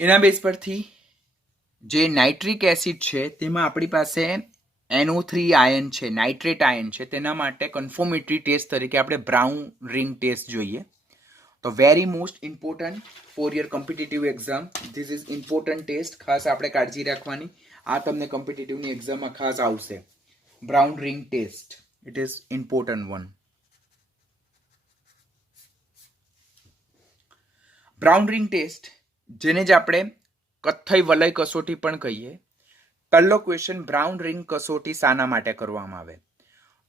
એના બેઝ પરથી જે નાઇટ્રિક એસિડ છે તેમાં આપણી પાસે NO3 આયન છે, નાઇટ્રેટ આયન છે, તેના માટે કન્ફર્મેટરી ટેસ્ટ તરીકે આપણે બ્રાઉન રિંગ ટેસ્ટ જોઈએ. તો very most important for your competitive exam. This is important test. ખાસ આપણે કાળજી રાખવાની. આ તમને કોમ્પિટિટિવની એક્ઝામમાં ખાસ આવશે. Brown ring test, it is important one. Brown ring test, જેને જ આપણે કથ્થઈ વલય કસોટી પણ કહીએ. પહેલો ક્વેશ્ચન, બ્રાઉન રિંગ કસોટી શાના માટે કરવામાં આવે?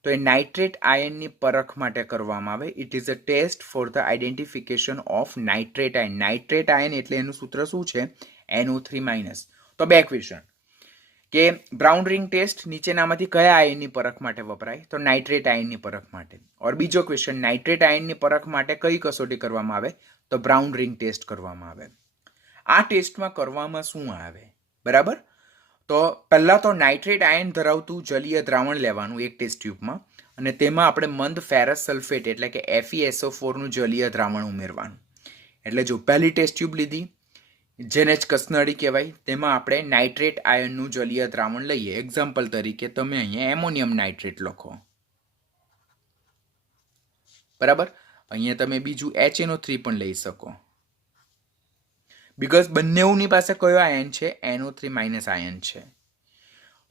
તો એ નાઇટ્રેટ આયનની પરખ માટે કરવામાં આવે. It is a test for the identification of nitrate ion. Nitrate ion એટલે એનું સૂત્ર શું છે? NO3-. તો બે ક્વેશ્ચન કે બ્રાઉન રિંગ ટેસ્ટ નીચેનામાંથી કયા આયનની પરખ માટે વપરાય? તો નાઇટ્રેટ આયનની પરખ માટે. ઓર બીજો ક્વેશ્ચન, નાઇટ્રેટ આયનની પરખ માટે કઈ કસોટી કરવામાં આવે? તો બ્રાઉન રિંગ ટેસ્ટ કરવામાં આવે. આ ટેસ્ટમાં કરવામાં શું આવે? બરાબર. તો પહેલાં તો નાઇટ્રેટ આયન ધરાવતું જલીય દ્રાવણ લેવાનું એક ટેસ્ટ ટ્યુબમાં, અને તેમાં આપણે મંદ ફેરસ સલ્ફેટ એટલે કે FeSO4નું જલીય દ્રાવણ ઉમેરવાનું. એટલે જો પહેલી ટેસ્ટ ટ્યુબ લીધી, જેને જ કસનળી કહેવાય, તેમાં આપણે નાઇટ્રેટ આયનનું જલીય દ્રાવણ લઈએ. એક્ઝામ્પલ તરીકે તમે અહીંયા એમોનિયમ નાઇટ્રેટ લખો. બરાબર. અહીંયા તમે બીજું HNO3 પણ લઈ શકો. બીકોઝ બંનેની પાસે કયો આયન છે? NO3- આયન છે.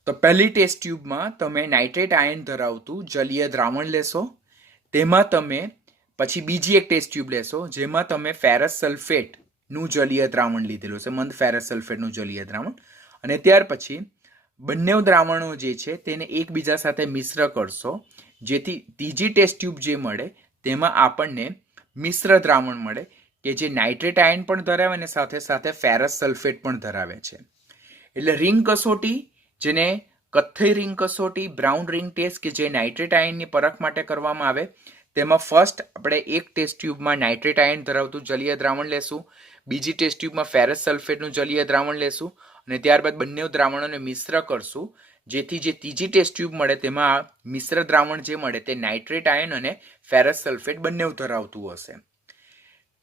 તો પહેલી ટેસ્ટ ટ્યુબમાં તમે નાઇટ્રેટ આયન ધરાવતું જલીય દ્રાવણ લેશો. તેમાં તમે પછી બીજી એક ટેસ્ટ ટ્યુબ લેશો, જેમાં તમે ફેરસ સલ્ફેટનું જલીય દ્રાવણ લીધેલું છે, મંદ ફેરસ સલ્ફેટનું જલીય દ્રાવણ. અને ત્યાર પછી બંને દ્રાવણો જે છે તેને એકબીજા સાથે મિશ્ર કરશો, જેથી ત્રીજી ટેસ્ટ ટ્યુબ જે મળે તેમાં આપણને મિશ્ર દ્રાવણ મળે કે જે નાઇટ્રેટ આયન પણ ધરાવે અને સાથે સાથે ફેરસ સલ્ફેટ પણ ધરાવે છે. એટલે રિંગ કસોટી, જેને કથ્થઈ રિંગ કસોટી, બ્રાઉન રિંગ ટેસ્ટ કે જે નાઇટ્રેટ આયનની પરખ માટે કરવામાં આવે, તેમાં ફર્સ્ટ આપણે એક ટેસ્ટ ટ્યુબમાં નાઇટ્રેટ આયન ધરાવતું જલીય દ્રાવણ લેશું, બીજી ટેસ્ટ ટ્યુબમાં ફેરસ સલ્ફેટનું જલીય દ્રાવણ લેશું, અને ત્યારબાદ બંને દ્રાવણોને મિશ્ર કરશું, જેથી જે ત્રીજી ટેસ્ટ ટ્યુબ મળે તેમાં મિશ્ર દ્રાવણ જે મળે તે નાઇટ્રેટ આયન અને ફેરસ સલ્ફેટ બંને ધરાવતું હશે.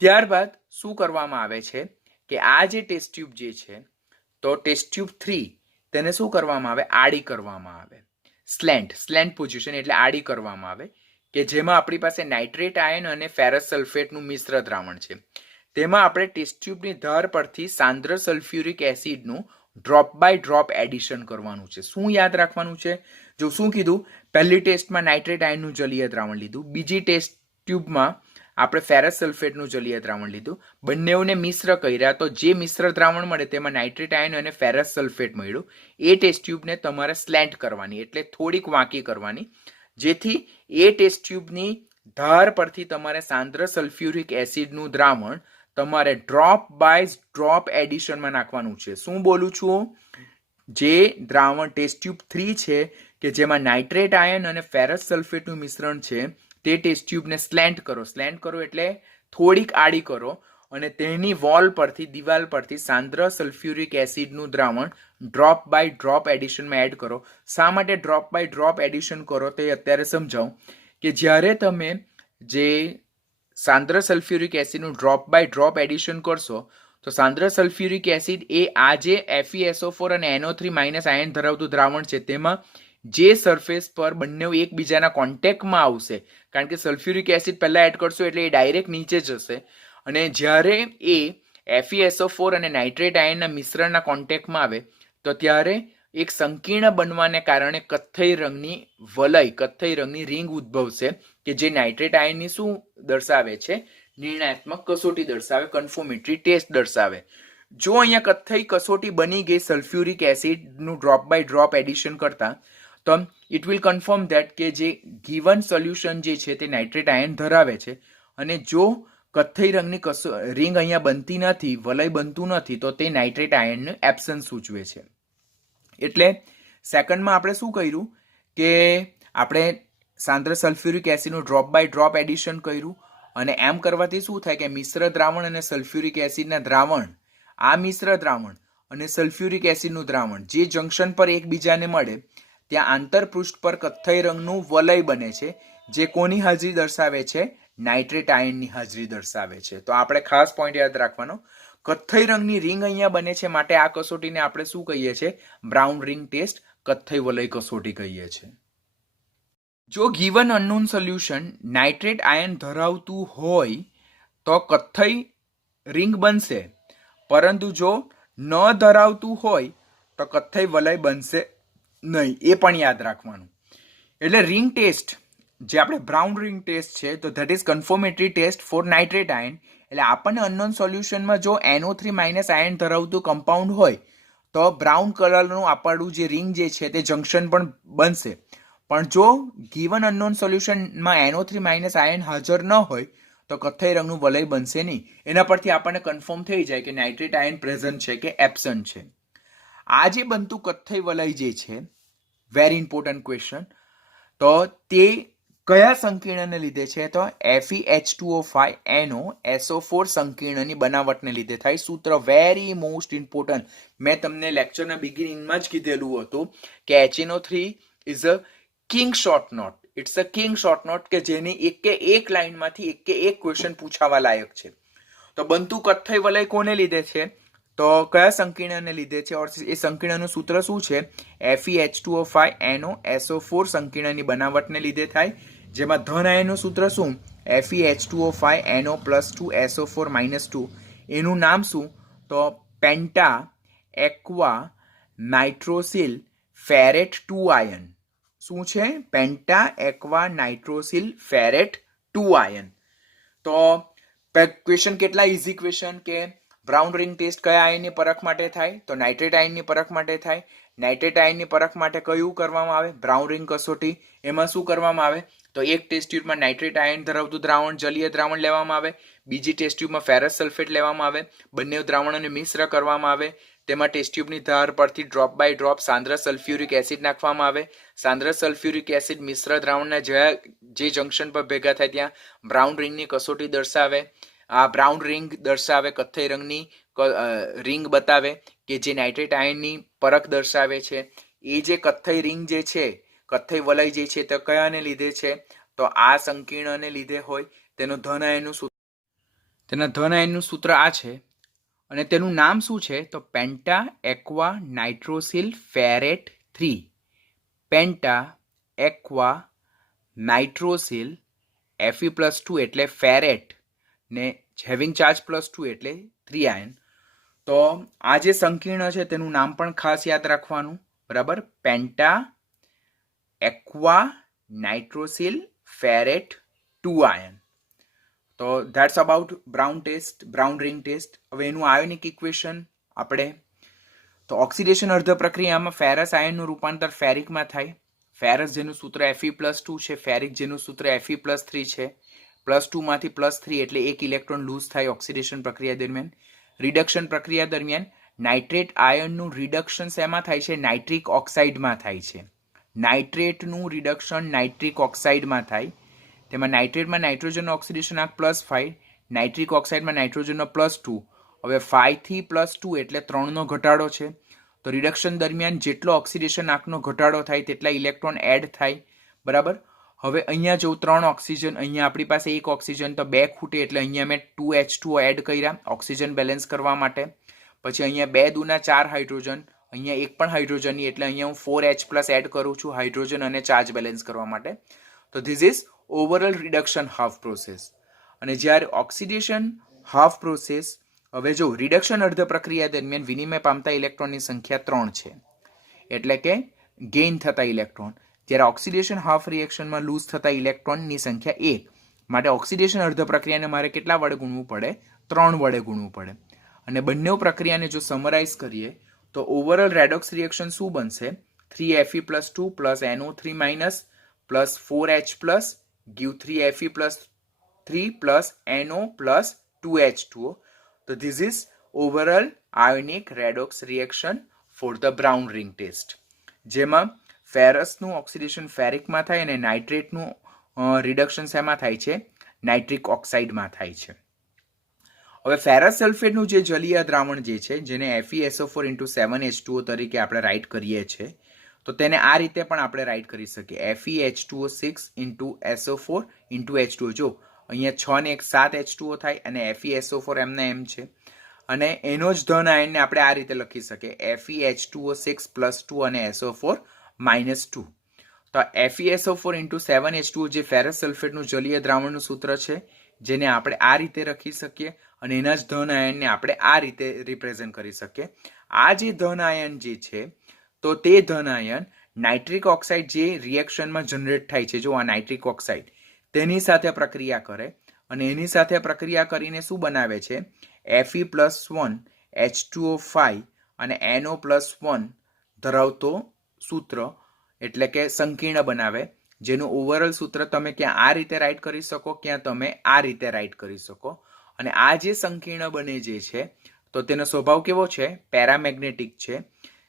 ત્યારબાદ શું કરવામાં આવે છે કે આ જે ટેસ્ટ ટ્યુબ જે છે, તો ટેસ્ટ ટ્યુબ 3 તેને શું કરવામાં આવે? આડી કરવામાં આવે. સ્લેન્ટ પોઝિશન એટલે આડી કરવામાં આવે, કે જેમાં આપણી પાસે નાઇટ્રેટ આયન અને ફેરસ સલ્ફેટનું મિશ્ર દ્રાવણ છે. તેમાં આપણે ટેસ્ટ ટ્યુબની ધાર પરથી સાંદ્ર સલ્ફ્યુરિક એસિડનું ડ્રોપ બાય ડ્રોપ એડિશન કરવાનું છે. શું યાદ રાખવાનું છે? જો શું કીધું, પહેલી ટેસ્ટમાં નાઇટ્રેટ આયનનું જલીય દ્રાવણ લીધું, બીજી ટેસ્ટ ટ્યુબમાં આપણે ફેરસ સલ્ફેટનું જલીય દ્રાવણ લીધું, બંનેઓને મિશ્ર કર્યા, તો જે મિશ્ર દ્રાવણ મળે તેમાં નાઇટ્રેટ આયન અને ફેરસ સલ્ફેટ મળ્યું. એ ટેસ્ટ ટ્યુબને તમારે સ્લેન્ટ કરવાની, એટલે થોડીક વાંકી કરવાની, જેથી એ ટેસ્ટ ટ્યુબની ધાર પરથી તમારે સાંદ્ર સલ્ફ્યુરિક એસિડનું દ્રાવણ તમારે ડ્રોપ બાય ડ્રોપ એડિશનમાં નાખવાનું છે. શું બોલું છું? જે દ્રાવણ ટેસ્ટ ટ્યુબ 3 છે કે જેમાં નાઇટ્રેટ આયન અને ફેરસ સલ્ફેટનું મિશ્રણ છે, તે ટેસ્ટ ટ્યુબને સ્લેન્ટ કરો. સ્લેન્ટ કરો એટલે થોડીક આડી કરો, અને તેની વોલ પરથી, દિવાલ પરથી સાંદ્ર સલ્ફ્યુરિક એસિડનું દ્રાવણ ડ્રોપ બાય ડ્રોપ એડિશનમાં એડ કરો. શા માટે ડ્રોપ બાય ડ્રોપ એડિશન કરો તે અત્યારે સમજાવું. કે જ્યારે તમે જે સાંદ્ર સલ્ફ્યુરિક એસિડનું ડ્રોપ બાય ડ્રોપ એડિશન કરશો, તો સાંદ્ર સલ્ફ્યુરિક એસિડ એ આ જે FeSO4 અને NO3- આયન ધરાવતું દ્રાવણ છે, તેમાં જે સરફેસ પર બંને એકબીજાના કોન્ટેક્ટમાં આવશે, કારણ કે સલ્ફ્યુરિક એસિડ પહેલાં એડ કરશો એટલે એ ડાયરેક્ટ નીચે જશે, અને જ્યારે એ FeSO4 અને નાઇટ્રેટ આયનના મિશ્રણના કોન્ટેક્ટમાં આવે, તો ત્યારે એક સંકીર્ણ બનવાને કારણે કથ્થઈ રંગની વલય, કથ્થઈ રંગની રિંગ ઉદ્ભવશે, કે જે નાઇટ્રેટ આયનની શું દર્શાવે છે? નિર્ણયાત્મક કસોટી દર્શાવે, કન્ફર્મેટરી ટેસ્ટ દર્શાવે. જો અહીંયા કથ્થઈ કસોટી બની ગઈ સલ્ફ્યુરિક એસિડનું ડ્રોપ બાય ડ્રોપ એડિશન કરતા, તો ઇટ વિલ કન્ફર્મ ધેટ કે જે ગિવન સોલ્યુશન જે છે તે નાઇટ્રેટ આયન ધરાવે છે, અને જો કથ્થઈ રંગની રિંગ અહીંયા બનતી નથી, વલય બનતું નથી, તો તે નાઇટ્રેટ આયનનું એબ્સન્સ સૂચવે છે. એટલે સેકન્ડમાં આપણે શું કર્યું કે આપણે સાંદ્ર સલ્ફ્યુરિક એસિડનું ડ્રોપ બાય ડ્રોપ એડિશન કર્યું, અને એમ કરવાથી શું થાય કે મિશ્ર દ્રાવણ અને સલ્ફ્યુરિક એસિડના દ્રાવણ, આ મિશ્ર દ્રાવણ અને સલ્ફ્યુરિક એસિડનું દ્રાવણ જે જંકશન પર એકબીજાને મળે, ત્યાં આંતરપૃષ્ઠ પર કથ્થઈ રંગનું વલય બને છે, જે કોની હાજરી દર્શાવે છે? નાઇટ્રેટ આયનની હાજરી દર્શાવે છે. તો આપણે ખાસ પોઈન્ટ યાદ રાખવાનો, કથ્થઈ રંગની રિંગ અહીંયા બને છે, માટે આ કસોટીને આપણે શું કહીએ છીએ? બ્રાઉન રિંગ ટેસ્ટ, કથ્થઈ વલય કસોટી કહીએ છીએ. જો given unknown solution nitrate ion ધરાવતું હોય તો કથ્થઈ રિંગ બનશે, પરંતુ જો ન ધરાવતું હોય તો કથ્થઈ વલય બનશે નહીં. એ પણ યાદ રાખવાનું. એટલે રિંગ ટેસ્ટ જે આપણે બ્રાઉન રિંગ ટેસ્ટ છે, તો that is confirmatory test for nitrate ion. એટલે આપણને અનનોન સોલ્યુશનમાં જો NO3 માઇનસ આયન ધરાવતું કમ્પાઉન્ડ હોય તો બ્રાઉન કલરનું આપણું જે રિંગ જે છે તે જંક્શન પણ બનશે. પણ જો ગીવન અનનોન સોલ્યુશનમાં NO3 માઇનસ આયન હાજર ન હોય તો કથ્થઈ રંગનું વલય બનશે નહીં. એના પરથી આપણને કન્ફર્મ થઈ જાય કે નાઇટ્રેટ આયન પ્રેઝન્ટ છે કે એબ્સન્ટ છે. આ જે બનતું કથ્થઈ વલય જે છે, વેરી ઇમ્પોર્ટન્ટ ક્વેશ્ચન, તો તે કયા સંકીર્ણને લીધે છે? તો FeH2O5NO સંકીર્ણની બનાવટને લીધે થાય. સૂત્ર વેરી મોસ્ટ ઇમ્પોર્ટન્ટ. મેં તમને લેક્ચરના બિગિનિંગમાં જ કીધેલું હતું કે HNO3 is a king short note. It's a king short note કે જેની એક લાઈનમાંથી એક ક્વેશ્ચન પૂછાવા લાયક છે. તો બનતું કથ્થઈ વલય કોને લીધે છે? તો કયા સંકીર્ણને લીધે છે? એ સંકીર્ણનું સૂત્ર શું છે? FeH2O5NO સંકીર્ણની બનાવટને લીધે થાય, જેમાં ધન આયનનું સૂત્ર શું? FeH2O5NO+2SO4-2. એનું નામ શું? તો પેન્ટા એક્વા નાઇટ્રોસિલ ફેરેટ 2 આયન. શું છે? પેન્ટા એક્વા નાઇટ્રોસિલ ફેરેટ 2 આયન. તો ક્વેશ્ચન કેટલા ઇઝી ક્વેશ્ચન કે બ્રાઉન રિંગ ટેસ્ટ કયા આયનની પરખ માટે થાય? તો નાઇટ્રેટ આયનની પરખ માટે થાય. નાઇટ્રેટ આયનની પરખ માટે કયું કરવામાં આવે? બ્રાઉન રિંગ કસોટી. એમાં શું કરવામાં આવે? તો એક ટેસ્ટ ટ્યુબમાં નાઇટ્રેટ આયન ધરાવતું દ્રાવણ, જલીય દ્રાવણ લેવામાં આવે. બીજી ટેસ્ટ ટ્યુબમાં ફેરસ સલ્ફેટ લેવામાં આવે. બંને દ્રાવણોને મિશ્ર કરવામાં આવે. તેમાં ટેસ્ટ ટ્યુબની ધાર પરથી ડ્રોપ બાય ડ્રોપ સાંદ્ર સલ્ફ્યુરિક એસિડ નાખવામાં આવે. સાંદ્ર સલ્ફ્યુરિક એસિડ મિશ્ર દ્રાવણના જે જંક્શન પર ભેગા થાય ત્યાં બ્રાઉન રિંગની કસોટી દર્શાવે. આ બ્રાઉન રિંગ દર્શાવે, કથ્થઈ રંગની રિંગ બતાવે કે જે નાઇટ્રેટ આયનની પરખ દર્શાવે છે. એ જે કથ્થઈ રિંગ જે છે, કથ્થઈ વલય જે છે, તે કયાને લીધે છે? તો આ સંકીર્ણને લીધે હોય. તેના ધન આયનનું સૂત્ર આ છે અને તેનું નામ શું છે? તો પેન્ટા એક્વા નાઇટ્રોસિલ ફેરેટ 3. પેન્ટા એક્વા નાઇટ્રોસિલ Fe+2 એટલે ફેરેટ ને હેવિંગ ચાર્જ +2 એટલે 3 આયન. તો આ જે સંકીર્ણ છે તેનું નામ પણ ખાસ યાદ રાખવાનું. બરાબર? Penta aqua nitrosyl ferrate 2 ion. તો that's about brown ring test. હવે એનું આયોનિક ઇક્વેશન આપણે તો ઓક્સિડેશન અર્ધ પ્રક્રિયામાં ફેરસ આયનનું રૂપાંતર ફેરિકમાં થાય. ફેરસ જેનું સૂત્ર Fe+2 છે, ફેરિક જેનું સૂત્ર Fe+3 છે. +2 માંથી +3 એટલે 1 ઇલેક્ટ્રોન લૂઝ થાય ઓક્સિડેશન પ્રક્રિયા દરમિયાન. રિડક્શન પ્રક્રિયા દરમિયાન નાઇટ્રેટ આયનનું રિડક્શન શેમાં થાય છે? નાઇટ્રિક ઓક્સાઇડમાં થાય છે. નાઇટ્રેટનું રિડક્શન નાઇટ્રિક ઓક્સાઇડમાં થાય. તેમાં નાઇટ્રેટમાં નાઇટ્રોજનનો ઓક્સિડેશન આંક +5, નાઇટ્રિક ઓક્સાઇડમાં નાઇટ્રોજનનો +2. હવે 5 થી +2 એટલે 3નો ઘટાડો છે. તો રિડક્શન દરમિયાન જેટલો ઓક્સિડેશન આંકનો ઘટાડો થાય તેટલા ઇલેક્ટ્રોન એડ થાય. બરાબર? હવે અહીંયા જો 3 ઓક્સિજન, અહીંયા આપણી પાસે 1 ઓક્સિજન, તો 2 ખૂટે એટલે અહીંયા મેં 2H2O એડ કર્યા ઓક્સિજન બેલેન્સ કરવા માટે. પછી અહીંયા 2 દુના 4 હાઇડ્રોજન, અહીંયા એક પણ હાઇડ્રોજનની એટલે અહીંયા હું 4H+ એડ કરું છું હાઇડ્રોજન અને ચાર્જ બેલેન્સ કરવા માટે. તો this is overall reduction half process. અને જ્યારે ઓક્સિડેશન હાફ પ્રોસેસ, હવે જો રિડક્શન અર્ધ પ્રક્રિયા દરમિયાન વિનિમય પામતા ઇલેક્ટ્રોનની સંખ્યા 3 છે, એટલે કે ગેઇન થતા ઇલેક્ટ્રોન. જ્યારે ઓક્સિડેશન હાફ રિએક્શનમાં લૂઝ થતા ઇલેક્ટ્રોનની સંખ્યા 1. માટે ઓક્સિડેશન અર્ધ પ્રક્રિયાને મારે કેટલા વડે ગુણવું પડે? 3 વડે ગુણવું પડે. અને બંને પ્રક્રિયાને જો સમરાઇઝ કરીએ તો ઓવરઓલ રેડોક્સ રિએક્શન શું બનશે? 3Fe+2 +NO3- +4H+ give 3Fe+3 NO +2H2O. So this is overall ionic redox reaction for the brown ring test. જેમાં ફેરસનું ઓક્સિડેશન ફેરિકમાં થાય અને નાઇટ્રેટનું રિડક્શન શેમાં થાય છે? નાઇટ્રિક ઓક્સાઇડમાં થાય છે. હવે ફેરસ સલ્ફેટનું જે જલીય દ્રાવણ જે છે, જેને FeSO4 × 7H2O તરીકે આપણે રાઇટ કરીએ છીએ, તો તેને આ રીતે પણ આપણે રાઇટ કરી શકીએ. FeH2O6 × SO4 × H2O. જો અહીંયા 6 ને 1 7H2O થાય અને FeSO4 એમના એમ છે. અને એનો જ ધન આયનને આપણે આ રીતે લખી શકીએ FeH2O6+2 અને SO4 -2. તો FeSO4 × 7H2O જે ફેરસ સલ્ફેટનું જલીય દ્રાવણનું સૂત્ર છે, જેને આપણે આ રીતે લખી શકીએ અને એના જ ધન આયનને આપણે આ રીતે રિપ્રેઝન્ટ કરી શકીએ. આ જે ધન આયન જે છે, તો તે ધન આયન નાઇટ્રિક ઓક્સાઇડ જે રિએક્શનમાં જનરેટ થાય છે, જો આ નાઇટ્રિક ઓક્સાઇડ તેની સાથે પ્રક્રિયા કરે અને એની સાથે પ્રક્રિયા કરીને શું બનાવે છે, Fe+1 H2O5 અને NO+1 ધરાવતો સૂત્ર એટલે કે સંકીર્ણ બનાવે, જેનું ઓવરઓલ સૂત્ર તમે ક્યાં આ રીતે રાઇટ કરી શકો, ક્યાં તમે આ રીતે રાઇટ કરી શકો. અને આ જે સંકીર્ણ બને જે છે, તો તેનો સ્વભાવ કેવો છે, પેરામેગ્નેટિક છે.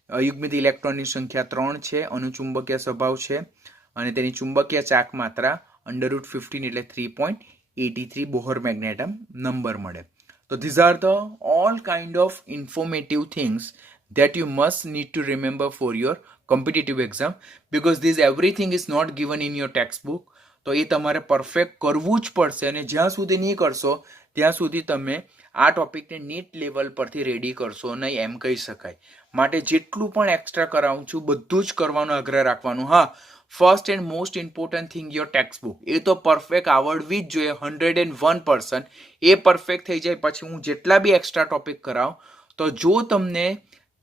અયુગ્મિત ઇલેક્ટ્રોનની સંખ્યા 3 છે, અનુચુંબકીય સ્વભાવ છે અને તેની ચુંબકીય ચાક માત્રા √15 એટલે 3.83 બોહર મેગ્નેટમ નંબર મળે. તો these are the all kind of informative things that you must need to remember for your competitive exam, because this everything is not given in your textbook. તો એ તમારે પરફેક્ટ કરવું જ પડશે અને જ્યાં સુધી નહીં કરશો ત્યાં સુધી તમે આ ટોપિકને નીટ લેવલ પરથી રેડી કરશો નહીં, એમ કહી શકાય. માટે જેટલું પણ એક્સ્ટ્રા કરાવું છું બધું જ કરવાનો આગ્રહ રાખવાનું. હા, first and most important thing your textbook, એ તો પરફેક્ટ આવડવી જ જોઈએ 101%. એ પરફેક્ટ થઈ જાય પછી હું જેટલા બી એક્સ્ટ્રા ટોપિક કરાવું, તો જો તમને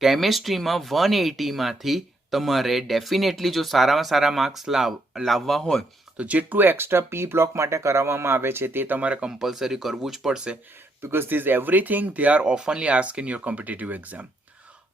કેમેસ્ટ્રીમાં 180માંથી તમારે ડેફિનેટલી જો સારામાં સારા માર્ક્સ લાવવા હોય તો જેટલું એક્સ્ટ્રા પી બ્લોક માટે કરાવવામાં આવે છે તે તમારે કમ્પલસરી કરવું જ પડશે, because this everything they are oftenly asked in your competitive exam.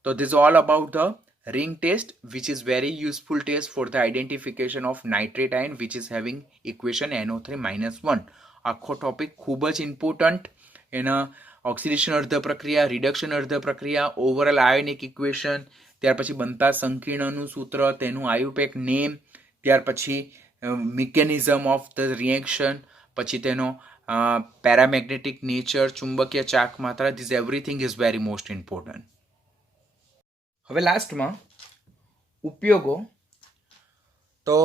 So this is all about the ring test, which is very useful test for the identification of nitrate ion which is having equation NO3 -1. આખો topic ખૂબ જ important. એના oxidation અર્ધ પ્રક્રિયા, reduction અર્ધ પ્રક્રિયા, overall ionic equation, ત્યાર પછી બનતા સંકીર્ણનું સૂત્ર, તેનું આયુપેક નેમ, ત્યાર પછી મિકેનિઝમ ઓફ ધ રિએક્શન, પછી તેનો પેરામેગ્નેટિક નેચર, ચુંબકીય ચાક માત્રા, this everything is very most important. હવે લાસ્ટમાં ઉપયોગો. તો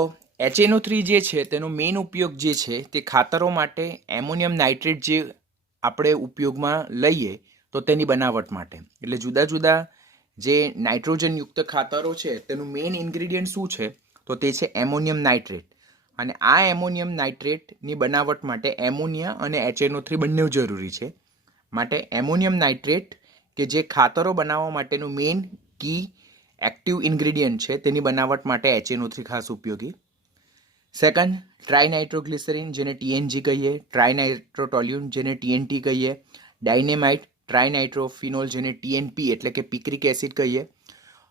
HNO3 જે છે તેનો મેઇન ઉપયોગ જે છે તે ખાતરો માટે એમોનિયમ નાઇટ્રેટ જે આપણે ઉપયોગમાં લઈએ તો તેની બનાવટ માટે. એટલે જુદા જુદા જે નાઇટ્રોજનયુક્ત ખાતરો છે તેનું મેઇન ઇન્ગ્રીડિયન્ટ શું છે, તો તે છે એમોનિયમ નાઇટ્રેટ. અને આ એમોનિયમ નાઇટ્રેટની બનાવટ માટે એમોનિયા અને HNO3 બંને જરૂરી છે. માટે એમોનિયમ નાઇટ્રેટ કે જે ખાતરો બનાવવા માટેનું મેઇન કી એક્ટિવ ઇન્ગ્રીડિયન્ટ છે તેની બનાવટ માટે HNO3 ખાસ ઉપયોગી. સેકન્ડ, ટ્રાયનાઇટ્રોગ્લિસરીન જેને TNG કહીએ, ટ્રાયનાઇટ્રોટોલ્યુન જેને TNT કહીએ, ડાયનેમાઇટ, ટ્રાયનાઇટ્રોફિનોલ જેને TNP એટલે કે પિક્રિક એસિડ કહીએ.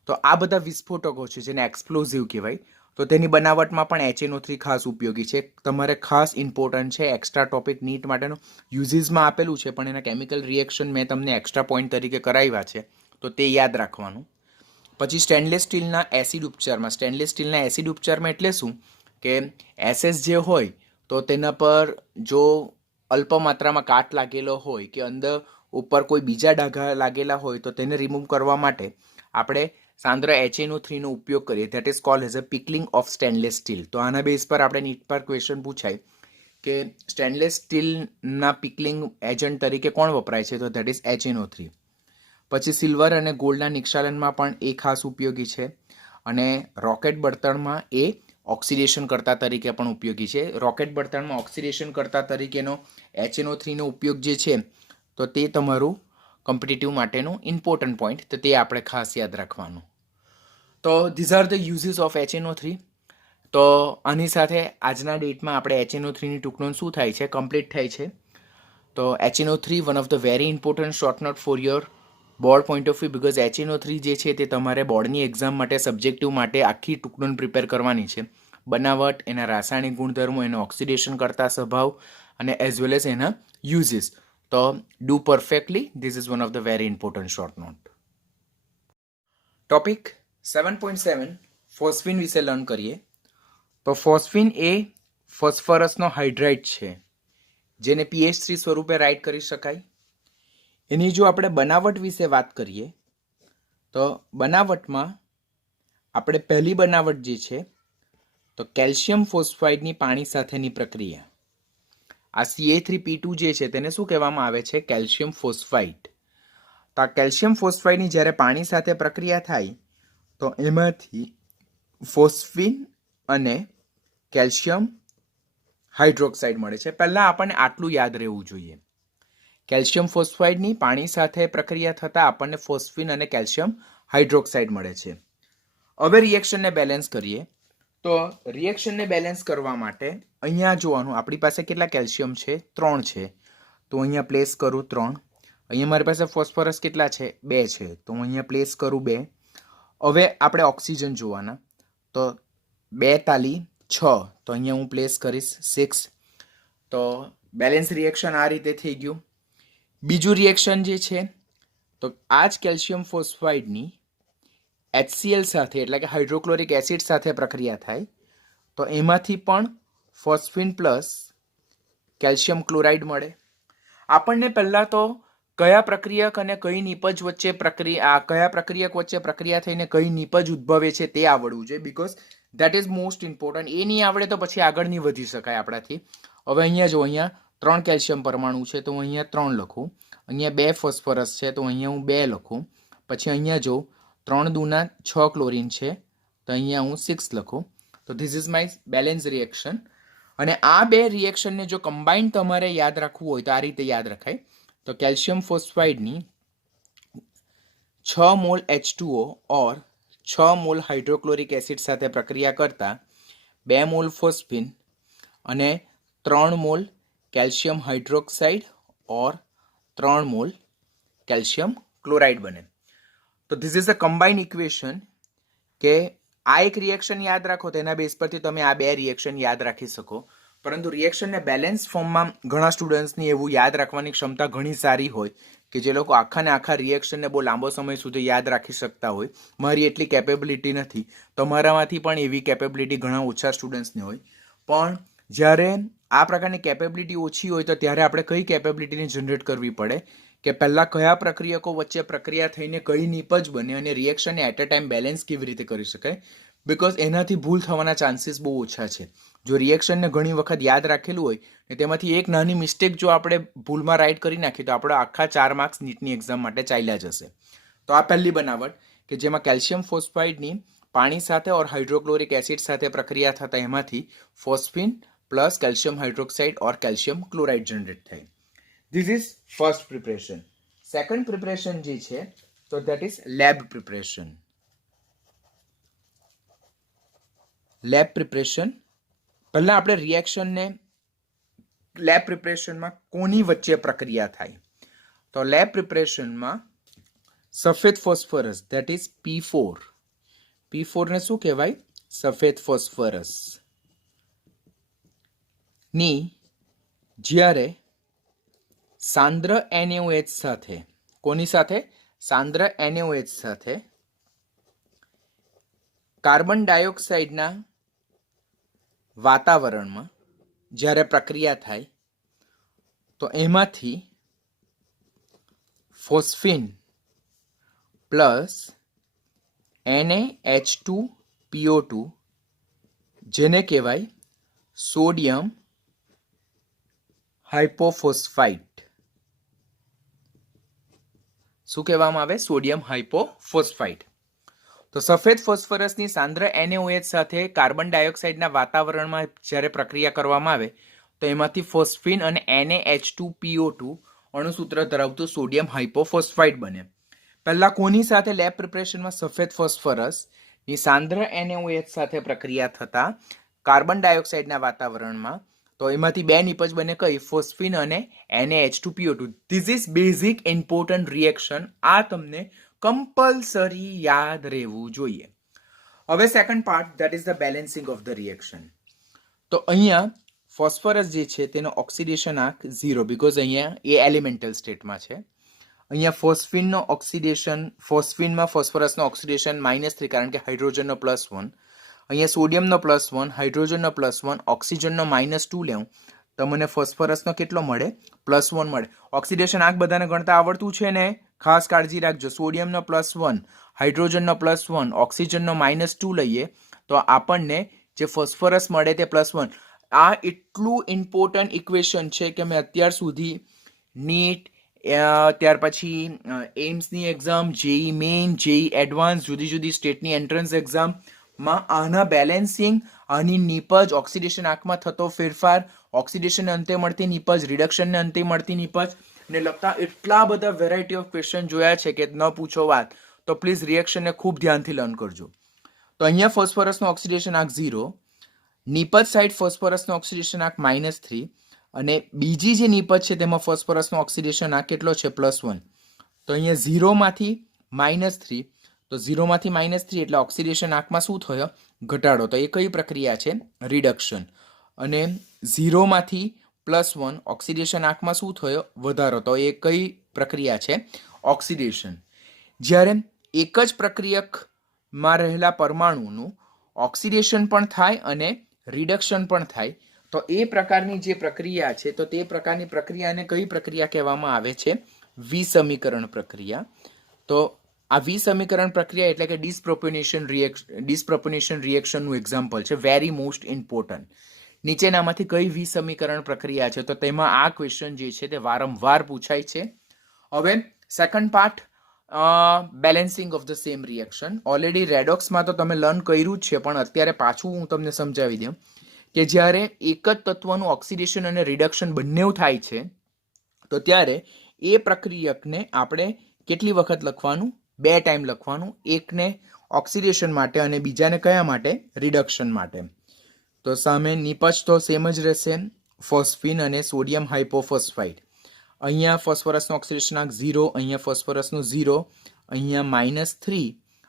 તો આ બધા વિસ્ફોટકો છે જેને એક્સપ્લોઝિવ કહેવાય. તો તેની બનાવટમાં પણ HNO3 ખાસ ઉપયોગી છે. તમારે ખાસ ઇમ્પોર્ટન્ટ છે, એક્સ્ટ્રા ટોપિક નીટ માટેનું યુઝીસમાં આપેલું છે પણ એના કેમિકલ રિએક્શન મેં તમને એક્સ્ટ્રા પોઈન્ટ તરીકે કરાવ્યા છે, તો તે યાદ રાખવાનું. પછી સ્ટેનલેસ સ્ટીલના એસિડ ઉપચારમાં, સ્ટેનલેસ સ્ટીલના એસિડ ઉપચારમાં એટલે શું કે એસએસ જે હોય તો તેના પર જો અલ્પ માત્રામાં કાટ લાગેલો હોય કે અંદર ઉપર કોઈ બીજા ડાઘા લાગેલા હોય તો તેને રિમૂવ કરવા માટે આપણે સાંદ્ર HNO3 નો ઉપયોગ કરીએ. That is called as a pickling of stainless steel. તો આના બેઝ પર આપણે નીટ પર ક્વેશ્ચન પૂછાય કે સ્ટેનલેસ સ્ટીલના પિકલિંગ એજન્ટ તરીકે કોણ વપરાય છે, તો ધેટ ઇઝ HNO3. પછી સિલ્વર અને ગોલ્ડના નિક્ષાલનમાં પણ એ ખાસ ઉપયોગી છે. અને રોકેટ બળતણમાં એ ઓક્સિડેશન કરતા તરીકે પણ ઉપયોગી છે. રોકેટ બળતણમાં ઓક્સિડેશન કરતા તરીકેનો HNO3 નો ઉપયોગ જે છે તો તે તમારું કોમ્પિટિટિવ માટેનું ઇમ્પોર્ટન્ટ પોઈન્ટ, તો તે આપણે ખાસ યાદ રાખવાનું. તો this are the uses of HNO3. તો આની સાથે આજના ડેટમાં આપણે HNO3ની ટૂંકનોંધ શું થાય છે, કમ્પ્લીટ થાય છે. તો HNO3 one of the very important short note for your board point of view, because HNO3 જે છે તે તમારે બોર્ડની એક્ઝામ માટે સબ્જેક્ટિવ માટે આખી ટૂંકનોંધ પ્રિપેર કરવાની છે. બનાવટ, એના રાસાયણિક ગુણધર્મો, એનો ઓક્સિડેશન કરતા સ્વભાવ અને એઝ વેલ એઝ એના યુઝીસ. તો do perfectly, this is one of the very important short not. Topic 7.7 phosphine વિશે લર્ન કરીએ. તો ફોસ્ફિન એ ફોસ્ફરસનો હાઇડ્રાઇડ છે જેને PH3 સ્વરૂપે રાઇટ કરી શકાય. એની જો આપણે બનાવટ વિશે વાત કરીએ તો બનાવટમાં આપણે પહેલી બનાવટ જે છે તો કેલ્શિયમ ફોસ્ફાઇડની પાણી સાથેની પ્રક્રિયા. આ CA3P2 જે છે તેને શું કહેવામાં આવે છે, કેલ્શિયમ ફોસ્ફાઇડ. તો આ કેલ્શિયમ ફોસ્ફાઇડની જ્યારે પાણી સાથે પ્રક્રિયા થાય તો એમાંથી ફોસ્ફિન અને કેલ્શિયમ હાઇડ્રોક્સાઇડ મળે છે. પહેલાં આપણને આટલું યાદ રહેવું જોઈએ. કેલ્શિયમ ફોસ્ફાઇડની પાણી સાથે પ્રક્રિયા થતાં આપણને ફોસ્ફિન અને કેલ્શિયમ હાઇડ્રોક્સાઇડ મળે છે. હવે રિએક્શનને બેલેન્સ કરીએ. તો રિએક્શનને બેલેન્સ કરવા માટે અહીંયા જોવાનું, આપણી પાસે કેટલા કેલ્શિયમ છે? 3 છે. તો અહીંયા પ્લેસ કરું 3. અહીંયા મારી પાસે ફોસ્ફરસ કેટલા છે? 2 છે. તો હું અહીંયા પ્લેસ કરું 2. હવે આપણે ઓક્સિજન જોવાના. તો 2 તાલી 6. તો અહીંયા હું પ્લેસ કરીશ 6. તો બેલેન્સ રિએક્શન આ રીતે થઈ ગયું. બીજું રિએક્શન જે છે તો આ જ કેલ્શિયમ ફોસ્ફાઇડની HCl સાથે એટલે કે હાઇડ્રોક્લોરિક એસિડ સાથે પ્રક્રિયા થાય તો એમાંથી પણ ફોસ્ફિન પ્લસ કેલ્શિયમ ક્લોરાઇડ મળે. આપણને પહેલાં તો કયા પ્રક્રિયક અને કઈ નિપજ વચ્ચે કયા પ્રક્રિયક વચ્ચે પ્રક્રિયા થઈને કઈ નિપજ ઉદ્ભવે છે તે આવડવું જોઈએ, because that is most important. એ નહીં આવડે તો પછી આગળ નહીં વધી શકાય આપણાથી. હવે અહીંયા જો, અહીંયા 3 કેલ્શિયમ પરમાણુ છે તો હું અહીંયા 3 લખું. અહીંયા 2 ફોસ્ફરસ છે તો અહીંયા હું 2 લખું. પછી અહીંયા જો 3 દુના 6 ક્લોરીન છે તો અહીંયા હું 6 લખું. તો this is my balance reaction. અને આ બે રિએક્શનને જો કમ્બાઇન તમારે યાદ રાખવું હોય તો આ રીતે યાદ રખાય. તો કેલ્શિયમ ફોસ્ફાઇડની 6 મોલ H2O ઓર 6 મોલ હાઇડ્રોક્લોરિક એસિડ સાથે પ્રક્રિયા કરતા 2 મોલ ફોસ્ફિન અને 3 મોલ કેલ્શિયમ હાઇડ્રોક્સાઇડ ઓર 3 મોલ કેલ્શિયમ ક્લોરાઇડ બને. તો this is a combined equation કે આ એક રિએક્શન યાદ રાખો તો એના બેઝ પરથી તમે આ બે રિએક્શન યાદ રાખી શકો. પરંતુ રિએક્શનને બેલેન્સ ફોર્મમાં ઘણા સ્ટુડન્ટ્સની એવું યાદ રાખવાની ક્ષમતા ઘણી સારી હોય કે જે લોકો આખાને આખા રિએક્શનને બહુ લાંબો સમય સુધી યાદ રાખી શકતા હોય. મારી એટલી કેપેબિલિટી નથી. તમારામાંથી પણ એવી કેપેબિલિટી ઘણા ઓછા સ્ટુડન્ટ્સની હોય. પણ જ્યારે આ પ્રકારની કેપેબિલિટી ઓછી હોય તો ત્યારે આપણે કઈ કેપેબિલિટીને જનરેટ કરવી પડે કે પહેલાં કયા પ્રક્રિયકો વચ્ચે પ્રક્રિયા થઈને કઈ નિપજ બને અને રિએક્શનને એટ અ ટાઈમ બેલેન્સ કેવી રીતે કરી શકાય, બિકોઝ એનાથી ભૂલ થવાના ચાન્સીસ બહુ ઓછા છે. જો રિએક્શનને ઘણી વખત યાદ રાખેલું હોય ને તેમાંથી એક નાની મિસ્ટેક જો આપણે ભૂલમાં રાઇટ કરી નાખીએ તો આપણે આખા 4 માર્ક્સ નીટની એક્ઝામ માટે ચાલ્યા જશે. તો આ પહેલી બનાવટ કે જેમાં કેલ્શિયમ ફોસ્ફાઇડની પાણી સાથે ઓર હાઇડ્રોક્લોરિક એસિડ સાથે પ્રક્રિયા થતા એમાંથી ફોસ્ફિન પ્લસ કેલ્શિયમ હાઇડ્રોક્સાઇડ ઓર કેલ્શિયમ ક્લોરાઇડ જનરેટ થાય. This is first preparation. Second preparation જે છે તો that is lab preparation. Lab preparation પહેલાં આપણે રિએક્શનને લેબ પ્રિપરેશનમાં કોની વચ્ચે પ્રક્રિયા થાય તો લેબ પ્રિપરેશનમાં સફેદ phosphorus that is P4. P4 ને શું કહેવાય? સફેદ ફોસ્ફરસ ની જ્યારે સાંદ્ર NaOH સાથે, કોની સાથે? સાંદ્ર NaOH સાથે કાર્બન ડાયોક્સાઇડના વાતાવરણમાં જ્યારે પ્રક્રિયા થાય તો એમાંથી ફોસ્ફિન પ્લસ NaH2PO2 જેને કહેવાય સોડિયમ હાઇપોફોસ્ફાઇટ. શું કહેવામાં આવે? સોડિયમ હાઇપોફોસ્ફાઇટ. તો સફેદ ફોસ્ફરસની સાંદ્ર NaOH સાથે કાર્બન ડાયોક્સાઇડના વાતાવરણમાં જ્યારે પ્રક્રિયા કરવામાં આવે તો એમાંથી ફોસ્ફિન અને NaH2PO2 અણુસૂત્ર ધરાવતું સોડિયમ હાઇપોફોસ્ફાઇટ બને. પહેલાં કોની સાથે લેબ પ્રિપરેશનમાં સફેદ ફોસ્ફરસની સાંદ્ર NaOH સાથે પ્રક્રિયા થતાં કાર્બન ડાયોક્સાઇડના વાતાવરણમાં તો એમાંથી બે નિપજ બને કઈ? ફોસ્ફિન અને NaH2PO2. This is basic important reaction. આ તમને કમ્પલસરી યાદ રહેવું જોઈએ. હવે second part that is the balancing of the reaction. તો અહીંયા ફોસ્ફરસ જે છે તેનો ઓક્સિડેશન આંક 0 બિકોઝ અહીંયા એ એલિમેન્ટલ સ્ટેટમાં છે. અહીંયા ફોસ્ફિનનો ઓક્સિડેશન, ફોસ્ફિનમાં ફોસ્ફરસનો ઓક્સિડેશન -3 કારણ કે હાઇડ્રોજનનો +1. અહીંયા સોડિયમનો +1, હાઇડ્રોજનનો +1, ઓક્સિજનનો -2 લેવું તો મને ફોસ્ફરસનો કેટલો મળે? +1 મળે. ઓક્સિડેશન આંક બધાને ગણતા આવડતું છે ને? ખાસ કાળજી રાખજો. સોડિયમનો +1, હાઇડ્રોજનનો +1, ઓક્સિજનનો -2 લઈએ તો આપણને જે ફોસ્ફરસ મળે તે +1. આ એટલું ઇમ્પોર્ટન્ટ ઇક્વેશન છે કે મેં અત્યાર સુધી નીટ, ત્યાર પછી એમ્સની exam, JEE Main, JEE Advance, જુદી જુદી સ્ટેટની એન્ટ્રન્સ એક્ઝામમાં આના બેલેન્સિંગ, આની નીપજ, ઓક્સિડેશન આંખમાં થતો ફેરફાર, ઓક્સિડેશનને અંતે મળતી નીપજ, રિડક્શનને અંતે મળતી નીપજ ને લગતા એટલા બધા વેરાયટી ઓફ ક્વેશ્ચન જોયા છે કે ન પૂછો વાત. તો પ્લીઝ રિએક્શનને ખૂબ ધ્યાનથી લર્ન કરજો. તો અહીંયા ફોસ્ફરસનો ઓક્સિડેશન આંક 0, નીપજ સાઇડ ફોસ્ફરસનો ઓક્સિડેશન આંક -3 અને બીજી જે નીપજ છે તેમાં ફોસ્ફરસનો ઓક્સિડેશન આંક કેટલો છે? +1. તો અહીંયા 0 માંથી -3, તો 0 માંથી -3 એટલે ઓક્સિડેશન આંકમાં શું થયો? ઘટાડો. તો એ કઈ પ્રક્રિયા છે? રિડક્શન. અને 0 માંથી +1 ઓક્સિડેશન આંકમાં શું થયો? વધારો. તો એ કઈ પ્રક્રિયા છે? ઓક્સિડેશન. જ્યારે એક જ પ્રક્રિયકમાં રહેલા પરમાણુનું ઓક્સિડેશન પણ થાય અને રિડક્શન પણ થાય, તો એ પ્રકારની જે પ્રક્રિયા છે, તો તે પ્રકારની પ્રક્રિયાને કઈ પ્રક્રિયા કહેવામાં આવે છે? વિસમીકરણ પ્રક્રિયા. તો આ વિસમીકરણ પ્રક્રિયા એટલે કે ડિસ્પ્રોપોર્શનેશન રિએક્શનનું એક્ઝામ્પલ છે, વેરી મોસ્ટ ઇમ્પોર્ટન્ટ. નીચેનામાંથી કઈ વિસમીકરણ પ્રક્રિયા છે? તો તેમાં આ ક્વેશ્ચન જે છે તે વારંવાર પૂછાય છે. હવે second part, balancing of the same reaction. Already રેડોક્સમાં તો તમે લર્ન કર્યું જ છે, પણ અત્યારે પાછું હું તમને સમજાવી દઉં કે જ્યારે એક જ તત્વનું ઓક્સિડેશન અને રિડક્શન બંને થાય છે, તો ત્યારે એ પ્રક્રિયકને આપણે કેટલી વખત લખવાનું? 2 ટાઈમ લખવાનું. એકને ઓક્સિડેશન માટે અને બીજાને કયા માટે? રિડક્શન માટે. તો સામે નીપજ તો સેમ જ રહેશે, ફોસ્ફીન અને સોડિયમ હાઇપોફોસ્ફાઇડ. અહીંયા ફોસ્ફરસનો ઓક્સિડેશન આંક 0, અહીંયા ફોસ્ફરસનો 0, અહીંયા -3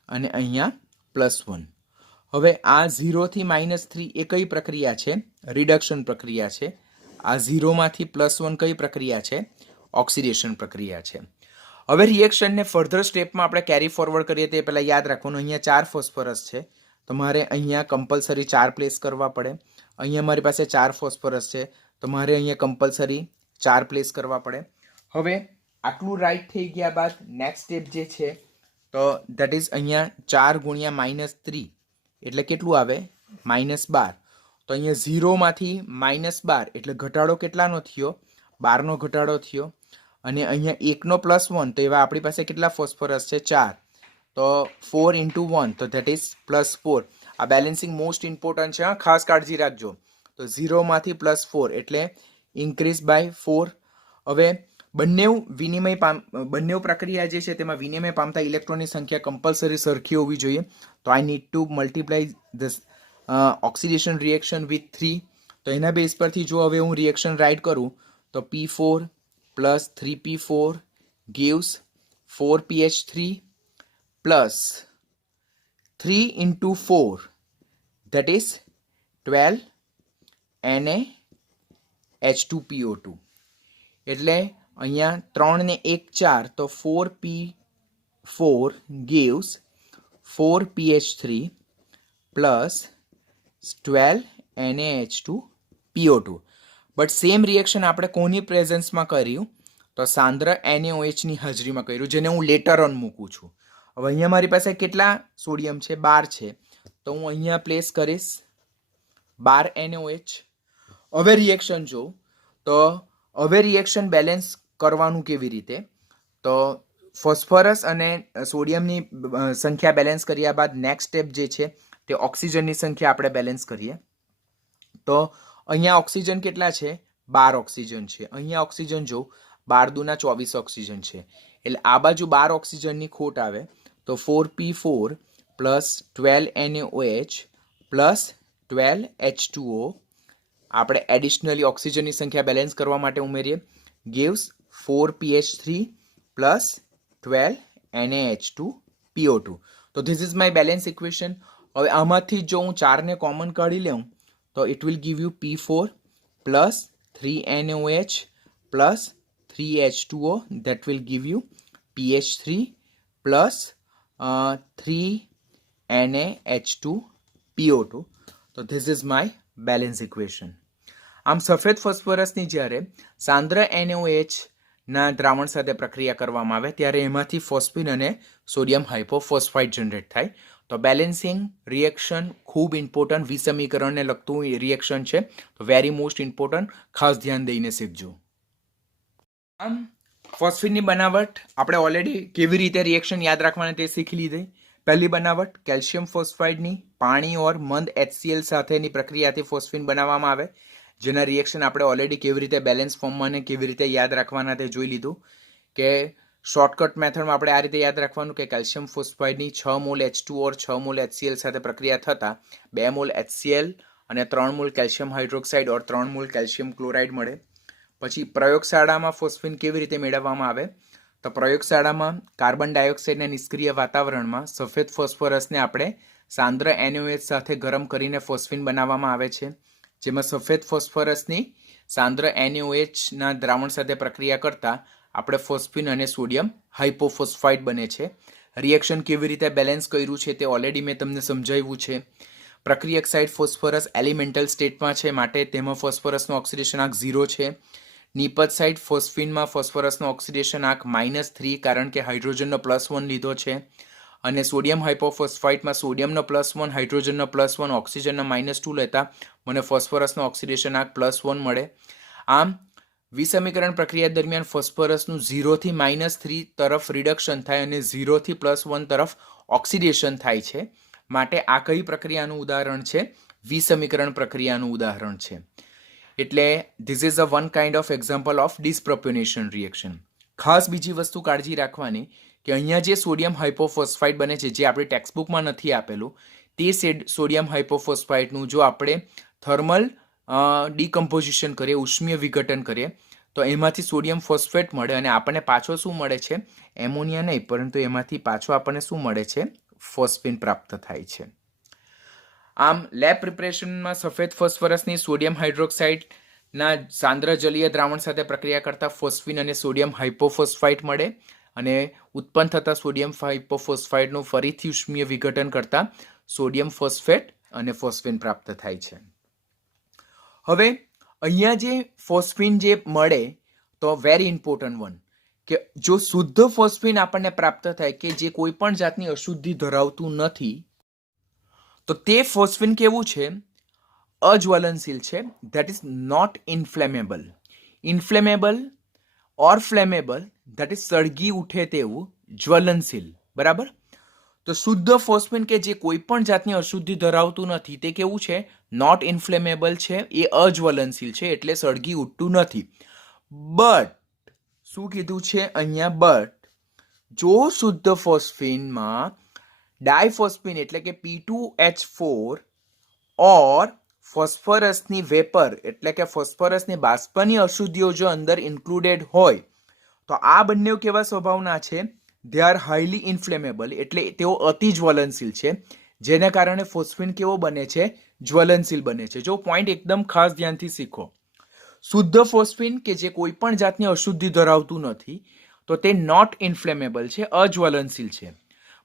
અને અહીંયા +1. હવે આ 0 થી -3 એ કઈ પ્રક્રિયા છે? રિડક્શન પ્રક્રિયા છે. આ 0 માંથી +1 કઈ પ્રક્રિયા છે? ઓક્સિડેશન પ્રક્રિયા છે. હવે રિએક્શનને ફર્ધર સ્ટેપમાં આપણે કેરી ફોરવર્ડ કરીએ તે પહેલાં યાદ રાખવાનું, અહીંયા 4 ફોસ્ફરસ છે, તો મારે અહીંયા કમ્પલસરી 4 પ્લેસ કરવા પડે. અહીંયા મારી પાસે 4 ફોસ્ફરસ છે, તો મારે અહીંયા કમ્પલસરી 4 પ્લેસ કરવા પડે. હવે આટલું રાઈટ થઈ ગયા બાદ નેક્સ્ટ સ્ટેપ જે છે, તો દેટ ઇઝ અહીંયા 4 ગુણ્યા -3 એટલે કેટલું આવે? -12. તો અહીંયા 0 માંથી -12 એટલે ઘટાડો કેટલાનો થયો? 12નો ઘટાડો થયો. અને અહીંયા 1નો +1, તો એવા આપણી પાસે કેટલા ફોસ્ફરસ છે? 4. તો 4 × 1, તો ધેટ ઇઝ +4. આ બેલેન્સિંગ મોસ્ટ ઇમ્પોર્ટન્ટ છે, ખાસ કાળજી રાખજો. તો 0 માંથી +4 એટલે ઇન્ક્રીઝ બાય 4. હવે બંને પ્રક્રિયા જે છે તેમાં વિનિમય પામતા ઇલેક્ટ્રોનની સંખ્યા કમ્પલસરી સરખી હોવી જોઈએ. તો I need to multiply this oxidation reaction with 3. તો એના બેઝ પરથી જો હવે હું રિએક્શન રાઇટ કરું તો P4 + 3P4 gives 4PH3 plus 3 × 4, that is 12 NaH2PO2. એટલે અહીંયા 3 ને 1 4, તો 4P4 gives 4PH3 plus 12 NaH2PO2. But same reaction આપણે કોની પ્રેઝન્સમાં કર્યું? તો સાંદ્ર NaOH ની હાજરીમાં કર્યું, જેને હું લેટર ઓન મૂકું છું. હવે અહીંયા મારી પાસે કેટલા સોડિયમ છે? 12 છે, તો હું અહીંયા પ્લેસ કરીશ 12 NaOH. હવે રિએક્શન જો, તો હવે રિએક્શન બેલેન્સ કરવાનું કેવી રીતે? તો ફોસ્ફરસ અને સોડિયમની સંખ્યા બેલેન્સ કર્યા બાદ નેક્સ્ટ સ્ટેપ જે છે તે ઓક્સિજનની સંખ્યા આપણે બેલેન્સ કરીએ. તો અહીંયા ઓક્સિજન કેટલા છે? 12 ઓક્સિજન છે. અહીંયા ઓક્સિજન જો 12 × 2 = 24 ઓક્સિજન છે, એટલે આ બાજુ 12 ઓક્સિજનની ખોટ આવે. તો 4P4 plus 12 NaOH plus 12 H2O આપણે એડિશનલી ઓક્સિજનની સંખ્યા બેલેન્સ કરવા માટે ઉમેરીએ, gives 4PH3 plus 12 NaH2PO2. તો this is my balance equation. હવે આમાંથી જો હું 4ને કોમન કાઢી લઉં તો it will give you P4 plus 3 NaOH plus 3 H2O, that will give you PH3 plus 3 NaH2PO2. તો this is my balance equation. આમ સફેદ ફોસ્ફરસની જ્યારે સાંદ્ર NaOH ના દ્રાવણ સાથે પ્રક્રિયા કરવામાં આવે ત્યારે એમાંથી ફોસ્ફીન અને સોડિયમ હાઇપોફોસ્ફાઇડ જનરેટ થાય. તો બેલેન્સિંગ રિએક્શન ખૂબ ઇમ્પોર્ટન્ટ વિસમીકરણને લગતું રિએક્શન છે, તો વેરી મોસ્ટ ઇમ્પોર્ટન્ટ, ખાસ ધ્યાન દઈને શીખજો. આમ ફોસ્ફીનની બનાવટ આપણે ઓલરેડી કેવી રીતે રિએક્શન યાદ રાખવાના તે શીખી લીધી. પહેલી બનાવટ કેલ્શિયમ ફોસ્ફાઇડની પાણી ઓર મંદ HCl સાથેની પ્રક્રિયાથી ફોસ્ફીન બનાવવામાં આવે, જેના રિએક્શન આપણે ઓલરેડી કેવી રીતે બેલેન્સ ફોર્મમાં અને કેવી રીતે યાદ રાખવાના તે જોઈ લીધું. કે શોર્ટકટ મેથડમાં આપણે આ રીતે યાદ રાખવાનું કે કેલ્શિયમ ફોસ્ફાઇડની 6 મોલ H2 ઓર 6 મોલ HCl સાથે પ્રક્રિયા થતાં 2 મોલ HCl અને 3 મોલ કેલ્શિયમ હાઇડ્રોક્સાઇડ ઓર 3 મોલ કેલ્શિયમ ક્લોરાઇડ મળે. પછી પ્રયોગશાળામાં ફોસ્ફીન કેવી રીતે મેળવવામાં આવે, તો પ્રયોગશાળામાં કાર્બન ડાયોક્સાઇડના નિષ્ક્રિય વાતાવરણમાં સફેદ ફોસ્ફરસને આપણે સાંદ્ર NaOH સાથે ગરમ કરીને ફોસ્ફીન બનાવવામાં આવે છે, જેમાં સફેદ ફોસ્ફરસની સાંદ્ર NaOHના દ્રાવણ સાથે પ્રક્રિયા કરતાં આપણે ફોસ્ફીન અને સોડિયમ હાઇપોફોસ્ફાઇડ બને છે. રિએક્શન કેવી રીતે બેલેન્સ કર્યું છે તે ઓલરેડી મેં તમને સમજાવ્યું છે. પ્રક્રિયક સાઇડ ફોસ્ફરસ એલિમેન્ટલ સ્ટેટમાં છે, માટે તેમાં ફોસ્ફરસનો ઓક્સિડેશન આંક 0 છે. નિપજ સાઇડ ફોસ્ફીનમાં ફોસ્ફરસનો ઓક્સિડેશન આંક -3 કારણ કે હાઇડ્રોજનનો +1 લીધો છે, અને સોડિયમ હાઇપોફોસ્ફાઇટમાં સોડિયમનો +1 હાઇડ્રોજનનો +1 ઓક્સિજનનો -2 લેતા મને ફોસ્ફરસનો ઓક્સિડેશન આંક +1 મળે. આમ વિસમીકરણ પ્રક્રિયા દરમિયાન ફોસ્ફરસનું 0 થી -3 તરફ રિડક્શન થાય અને 0 થી +1 તરફ ઓક્સિડેશન થાય છે, માટે આ કઈ પ્રક્રિયાનું ઉદાહરણ છે? વિસમીકરણ પ્રક્રિયાનું ઉદાહરણ છે. એટલે this is a one kind of example of disproportionation reaction. ખાસ બીજી વસ્તુ કાળજી રાખવાની કે અહીંયા જે સોડિયમ હાઇપોફોસ્ફાઇડ બને છે, જે આપણે ટેક્સ્ટબુકમાં નથી આપેલું, તે સોડિયમ હાઇપોફોસ્ફાઇડનું જો આપણે થર્મલ ડિકમ્પોઝિશન કરીએ, ઉષ્મીય વિઘટન કરીએ, તો એમાંથી સોડિયમ ફોસ્ફેટ મળે અને આપણને પાછો શું મળે છે? એમોનિયા નહીં, પરંતુ એમાંથી પાછો આપણને શું મળે છે? ફોસ્ફીન પ્રાપ્ત થાય છે. આમ લેબ પ્રિપરેશનમાં સફેદ ફોસ્ફરસની સોડિયમ હાઇડ્રોક્સાઇડના સાંદ્ર જલીય દ્રાવણ સાથે પ્રક્રિયા કરતા ફોસ્ફીન અને સોડિયમ હાઇપોફોસ્ફાઇટ મળે, અને ઉત્પન્ન થતા સોડિયમ હાઇપોફોસ્ફાઇટનું ફરીથી ઉષ્મીય વિઘટન કરતા સોડિયમ ફોસ્ફેટ અને ફોસ્ફીન પ્રાપ્ત થાય છે. હવે અહીંયા જે ફોસ્ફીન જે મળે, તો વેરી ઇમ્પોર્ટન્ટ વન, કે જો શુદ્ધ ફોસ્ફીન આપણને પ્રાપ્ત થાય કે જે કોઈ પણ જાતની અશુદ્ધિ ધરાવતું નથી, તો તે ફોસ્ફીન કેવું છે? અજ્વલનશીલ છે. That is not inflammable. Inflammable or flammable, that is સળગી ઉઠે તેવું, જ્વલનશીલ. બરાબર? તો શુદ્ધ ફોસ્ફીન કે જે કોઈ પણ જાતની અશુદ્ધિ ધરાવતું નથી, તે કેવું છે? નોટ ઇન્ફ્લેમેબલ છે, એ અજ્વલનશીલ છે, એટલે સળગી ઉઠતું નથી. બટ શું કીધું છે અહીંયા? બટ જો શુદ્ધ ફોસ્ફીનમાં ડાયફોસ્ફીન એટલે કે P2H4 ઓર ફોસ્ફરસની વેપર એટલે કે ફોસ્ફરસની બાષ્પની અશુદ્ધિઓ જો અંદર ઇન્ક્લુડેડ હોય, તો આ બંને કેવા સ્વભાવના છે? દે આર હાઈલી ઇન્ફ્લેમેબલ, એટલે તેઓ અતિ જ્વલનશીલ છે, જેને કારણે ફોસ્ફીન કેવો બને છે? જ્વલનશીલ બને છે. જો પોઈન્ટ એકદમ ખાસ ધ્યાનથી શીખો. શુદ્ધ ફોસ્ફીન કે જે કોઈ પણ જાતની અશુદ્ધિ ધરાવતું નથી, તો તે નોટ ઇન્ફ્લેમેબલ છે, અજ્વલનશીલ છે.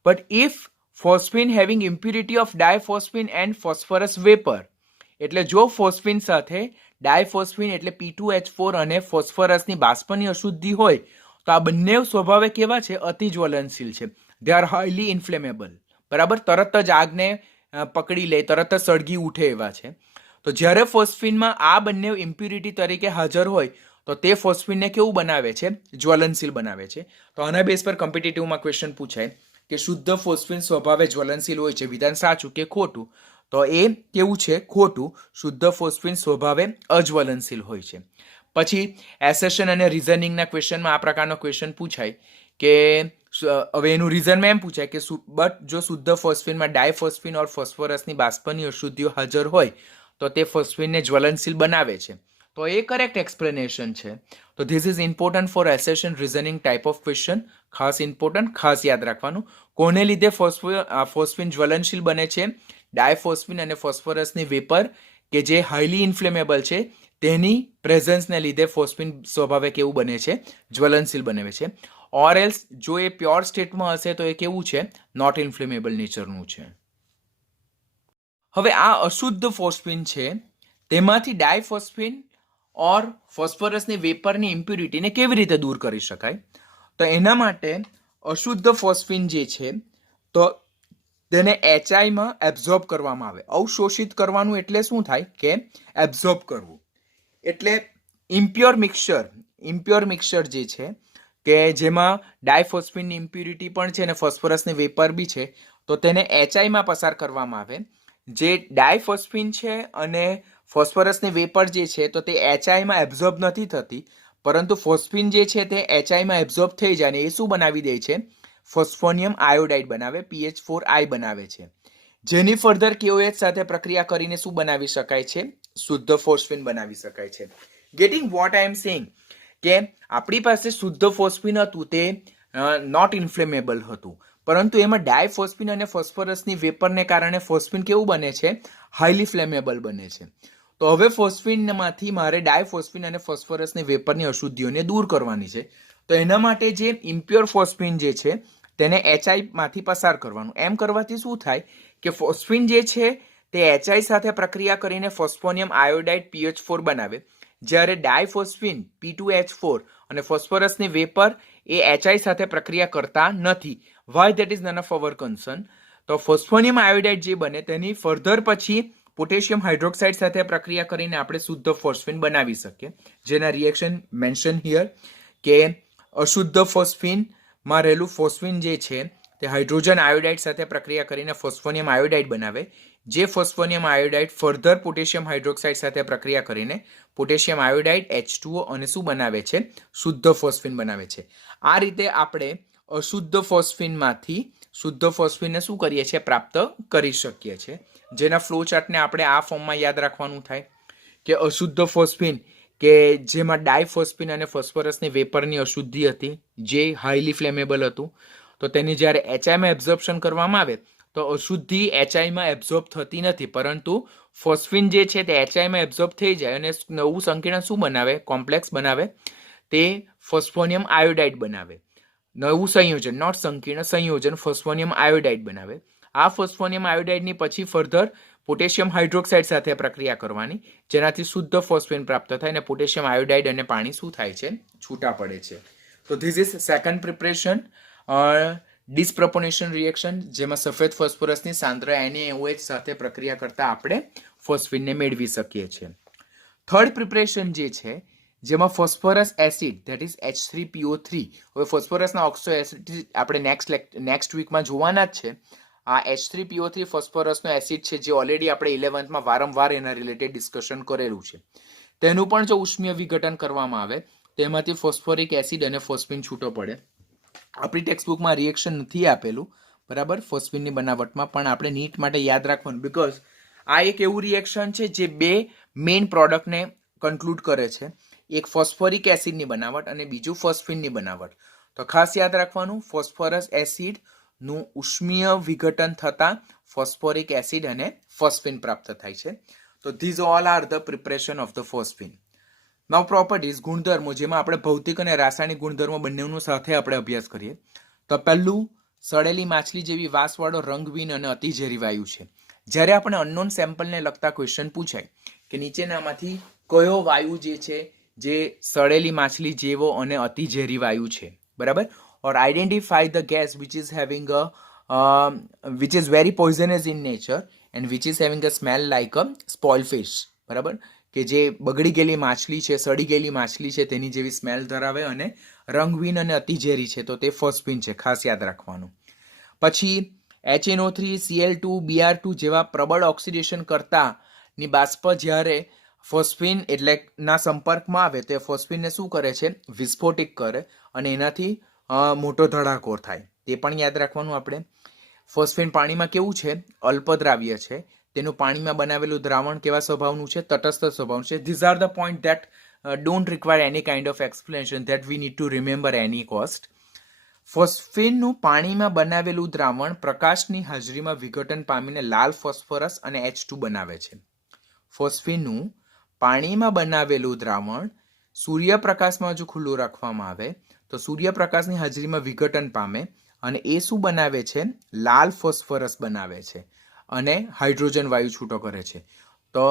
But if phosphine having impurity of diphosphine and phosphorus vapour, એટલે જો ફોસ્ફીન સાથે ડાયફોસ્ફીન એટલે P2H4 અને ફોસ્ફરસની બાષ્પની અશુદ્ધિ હોય, તો આ બંને સ્વભાવે કેવા છે? અતિ જ્વલનશીલ છે. They are highly inflammable. બરાબર? તરત જ આગને પકડી લે, તરત જ સળગી ઉઠે એવા છે. તો જ્યારે ફોસ્ફીનમાં આ બંને ઇમ્પ્યુરિટી તરીકે હાજર હોય, તો તે ફોસ્ફીનને કેવું બનાવે છે? જ્વલનશીલ બનાવે છે. તો આના બેઝ પર કોમ્પિટિટિવમાં ક્વેશ્ચન પૂછાય કે શુદ્ધ ફોસ્ફીન સ્વભાવે જ્વલનશીલ હોય છે, વિધાન સાચું કે ખોટું? તો એ કેવું છે? ખોટું. શુદ્ધ ફોસ્ફીન સ્વભાવે અજ્વલનશીલ હોય છે. પછી એસેશન અને રીઝનિંગના ક્વેશ્ચનમાં આ પ્રકારનો ક્વેશ્ચન પૂછાય કે હવે એનું રીઝન એમ પૂછાય કે બટ જો શુદ્ધ ફોસ્ફીનમાં ડાયફોસ્ફીન ઓર ફોસ્ફરસની બાષ્પની અશુદ્ધિઓ હાજર હોય, તો તે ફોસ્ફીનને જ્વલનશીલ બનાવે છે. તો એ કરેક્ટ એક્સપ્લેનેશન છે. તો this is important for એસેશન reasoning type of question. ખાસ ઇમ્પોર્ટન્ટ, ખાસ યાદ રાખવાનું. કોને લીધે ફોસ્ફીન જ્વલનશીલ બને છે? ડાયફોસ્ફીન અને ફોસ્ફરસની વેપર કે જે હાઈલી ઇન્ફ્લેમેબલ છે, તેની પ્રેઝન્સને લીધે ફોસ્ફીન સ્વભાવે કેવું બને છે? જ્વલનશીલ બને છે. ઓર એલ્સ જો એ પ્યોર સ્ટેટમાં હશે, તો એ કેવું છે? નોટ ઇન્ફ્લેમેબલ નેચરનું છે. હવે આ અશુદ્ધ ફોસ્ફીન છે, તેમાંથી ડાયફોસ્ફીન ઓર ફોસ્ફરસની વેપરની ઇમ્પ્યુરિટીને કેવી રીતે દૂર કરી શકાય? તો એના માટે અશુદ્ધ ફોસ્ફીન જે છે, તો તેને HIમાં એબ્ઝોર્બ કરવામાં આવે. અવશોષિત કરવાનું એટલે શું થાય? કે એબ્ઝોર્બ કરવું. એટલે ઇમ્પ્યોર મિક્સચર જે છે, કે જેમાં ડાયફોસ્ફિનની ઇમ્પ્યુરિટી પણ છે અને ફોસ્ફરસની વેપર બી છે, તો તેને HI માં પસાર કરવામાં આવે. જે ડાયફોસ્ફિન છે અને ફોસ્ફરસની વેપર જે છે તો તે HI માં એબ્ઝોર્બ નથી થતી, પરંતુ ફોસ્ફિન જે છે તે HI માં એબ્ઝોર્બ થઈ જાય અને એ શું બનાવી દે છે? ફોસ્ફોનિયમ આયોડાઇડ બનાવે, PH4I બનાવે છે, જેની ફર્ધર KOH સાથે પ્રક્રિયા કરીને શું બનાવી શકાય છે? શુદ્ધ ફોસ્ફિન બનાવી શકાય છે. Getting what I am saying? કે આપણી પાસે શુદ્ધ ફોસ્ફિન હતું તે નોટ ઇન્ફ્લેમેબલ હતું, પરંતુ એમાં ડાયફોસ્ફિન અને ફોસ્ફરસની વેપરને કારણે ફોસ્ફિન કેવું બને છે? હાઈલી ફ્લેમેબલ બને છે. તો હવે ફોસ્ફિનમાંથી મારે ડાયફોસ્ફિન અને ફોસ્ફરસની વેપરની અશુદ્ધિઓને દૂર કરવાની છે. તો એના માટે જે ઇમ્પ્યોર ફોસ્ફિન જે છે તેને HI માંથી પસાર કરવાનું. એમ કરવાથી શું થાય કે ફોસ્ફિન જે છે તે HI સાથે પ્રક્રિયા કરીને ફોસ્ફોનિયમ આયોડાઇડ PH4 બનાવે, જ્યારે ડાયફોસ્ફિન P2H4 અને ફોસ્ફરસની વેપર એ HI સાથે પ્રક્રિયા કરતા નથી. Why that is none of our concern. તો ફોસ્ફોનિયમ આયોડાઇડ જે બને તેની ફર્ધર પછી પોટેશિયમ હાઇડ્રોક્સાઇડ સાથે પ્રક્રિયા કરીને આપણે શુદ્ધ ફોસ્ફિન બનાવી શકીએ, જેના રિએક્શન મેન્શન હિયર. કે અશુદ્ધ ફોસ્ફિનમાં રહેલું ફોસ્ફિન જે છે તે હાઇડ્રોજન આયોડાઇડ સાથે પ્રક્રિયા કરીને ફોસ્ફોનિયમ આયોડાઇડ બનાવે, જે ફોસ્ફોનિયમ આયોડાઇડ ફર્ધર પોટેશિયમ હાઇડ્રોક્સાઇડ સાથે પ્રક્રિયા કરીને પોટેશિયમ આયોડાઇડ H2O અને શું બનાવે છે? શુદ્ધ ફોસ્ફિન બનાવે છે. આ રીતે આપણે અશુદ્ધ ફોસ્ફિનમાંથી શુદ્ધ ફોસ્ફિનને શું કરીએ છીએ? પ્રાપ્ત કરી શકીએ છીએ. જેના ફ્લો ચાર્ટને આપણે આ ફોર્મમાં યાદ રાખવાનું થાય કે અશુદ્ધ ફોસ્ફિન કે જેમાં ડાયફોસ્ફિન અને ફોસ્ફરસની વેપરની અશુદ્ધિ હતી, જે હાઈલી ફ્લેમેબલ હતું, તો તેની જ્યારે HI માં એબ્ઝોર્પ્શન કરવામાં આવે તો અશુદ્ધિ HI માં એબ્ઝોર્બ થતી નથી, પરંતુ ફોસ્ફિન જે છે તે HI માં એબ્ઝોર્બ થઈ જાય અને નવું સંકીર્ણ શું બનાવે? કોમ્પ્લેક્સ બનાવે, તે ફોસ્ફોનિયમ આયોડાઇડ બનાવે. નવું સંયોજન, નોટ સંકીર્ણ, સંયોજન ફોસ્ફોનિયમ આયોડાઇડ બનાવે. આ ફોસ્ફોનિયમ આયોડાઇડની પછી ફર્ધર પોટેશિયમ હાઇડ્રોક્સાઇડ સાથે પ્રક્રિયા કરવાની, જેનાથી શુદ્ધ ફોસ્ફિન પ્રાપ્ત થાય અને પોટેશિયમ આયોડાઇડ અને પાણી શું થાય છે? છૂટા પડે છે. તો this is second preparation, disproportional reaction, જેમાં સફેદ ફોસ્ફરસની સાંદ્ર NaOH સાથે પ્રક્રિયા કરતા આપણે ફોસ્ફિનને મેળવી શકીએ છીએ. થર્ડ પ્રિપરેશન જે છે જેમાં phosphorus acid that is H3PO3, હવે ફોસ્ફરસના ઓક્સો એસિડ આપણે નેક્સ્ટ વીકમાં જોવાના જ છે. આ H3PO3 ફોસ્ફરસનો એસિડ છે, જે ઓલરેડી આપણે 11th વારંવાર એના રિલેટેડ ડિસ્કશન કરેલું છે. તેનું પણ જો ઉષ્મીય વિઘટન કરવામાં આવે તેમાંથી ફોસ્ફોરિક એસિડ અને ફોસ્ફિન છૂટો પડે. આપણી ટેક્સ્ટબુકમાં રિએક્શન નથી આપેલું, બરાબર, ફોસ્ફિનની બનાવટમાં, પણ આપણે નીટ માટે યાદ રાખવાનું, બીકોઝ આ એક એવું રિએક્શન છે જે બે મેઇન પ્રોડક્ટને કન્ક્લુડ કરે છે, એક ફોસ્ફોરિક એસિડની બનાવટ અને બીજું ફોસ્ફિનની બનાવટ. તો ખાસ યાદ રાખવાનું, ફોસ્ફરસ એસિડનું ઉષ્મીય વિઘટન થતાં ફોસ્ફોરિક એસિડ અને ફોસ્ફિન પ્રાપ્ત થાય છે. તો this all are the preparation of the phosphine. Now properties, ગુણધર્મો, જેમાં આપણે ભૌતિક અને રાસાયણિક ગુણધર્મો બંનેનો સાથે આપણે અભ્યાસ કરીએ. તો પહેલું, સડેલી માછલી જેવી વાસવાળો રંગહીન અને અતિ ઝેરી વાયુ છે. જ્યારે આપણે અનનોન સેમ્પલને લગતા ક્વેશ્ચન પૂછાય કે નીચેનામાંથી કયો વાયુ જે છે જે સડેલી માછલી જેવો અને અતિ ઝેરી વાયુ છે, બરાબર, or identify the gas which is having which is very poisonous in nature and which is having a smell like a spoiled fish, બરાબર, કે જે બગડી ગયેલી માછલી છે, સડી ગયેલી માછલી છે, તેની જેવી સ્મેલ ધરાવે અને રંગહીન અને અતિ ઝેરી છે, તો તે ફોસ્ફિન છે, ખાસ યાદ રાખવાનું. પછી HNO3, Cl2, Br2 જેવા પ્રબળ ઓક્સિડેશન કરતાની બાષ્પ જ્યારે ફોસ્ફિન એટલે ના સંપર્કમાં આવે તો ફોસ્ફિનને શું કરે છે? વિસ્ફોટિક કરે અને એનાથી મોટો ધડાકો થાય. તે પણ યાદ રાખવાનું આપણે. ફોસ્ફિન પાણીમાં કેવું છે? અલ્પદ્રાવ્ય છે. તેનું પાણીમાં બનાવેલું દ્રાવણ કેવા સ્વભાવનું છે? તટસ્થ સ્વભાવનું છે. These are the point that don't require any kind of explanation, that we need to remember any cost. ફોસ્ફિનનું પાણીમાં બનાવેલું દ્રાવણ પ્રકાશની હાજરીમાં વિઘટન પામીને લાલ ફોસ્ફરસ અને H2 બનાવે છે. ફોસ્ફિનનું પાણીમાં બનાવેલું દ્રાવણ સૂર્યપ્રકાશમાં જો ખુલ્લું રાખવામાં આવે તો સૂર્યપ્રકાશની હાજરીમાં વિઘટન પામે અને એ શું બનાવે છે? લાલ ફોસ્ફરસ બનાવે છે અને હાઇડ્રોજન વાયુ છૂટો કરે છે. તો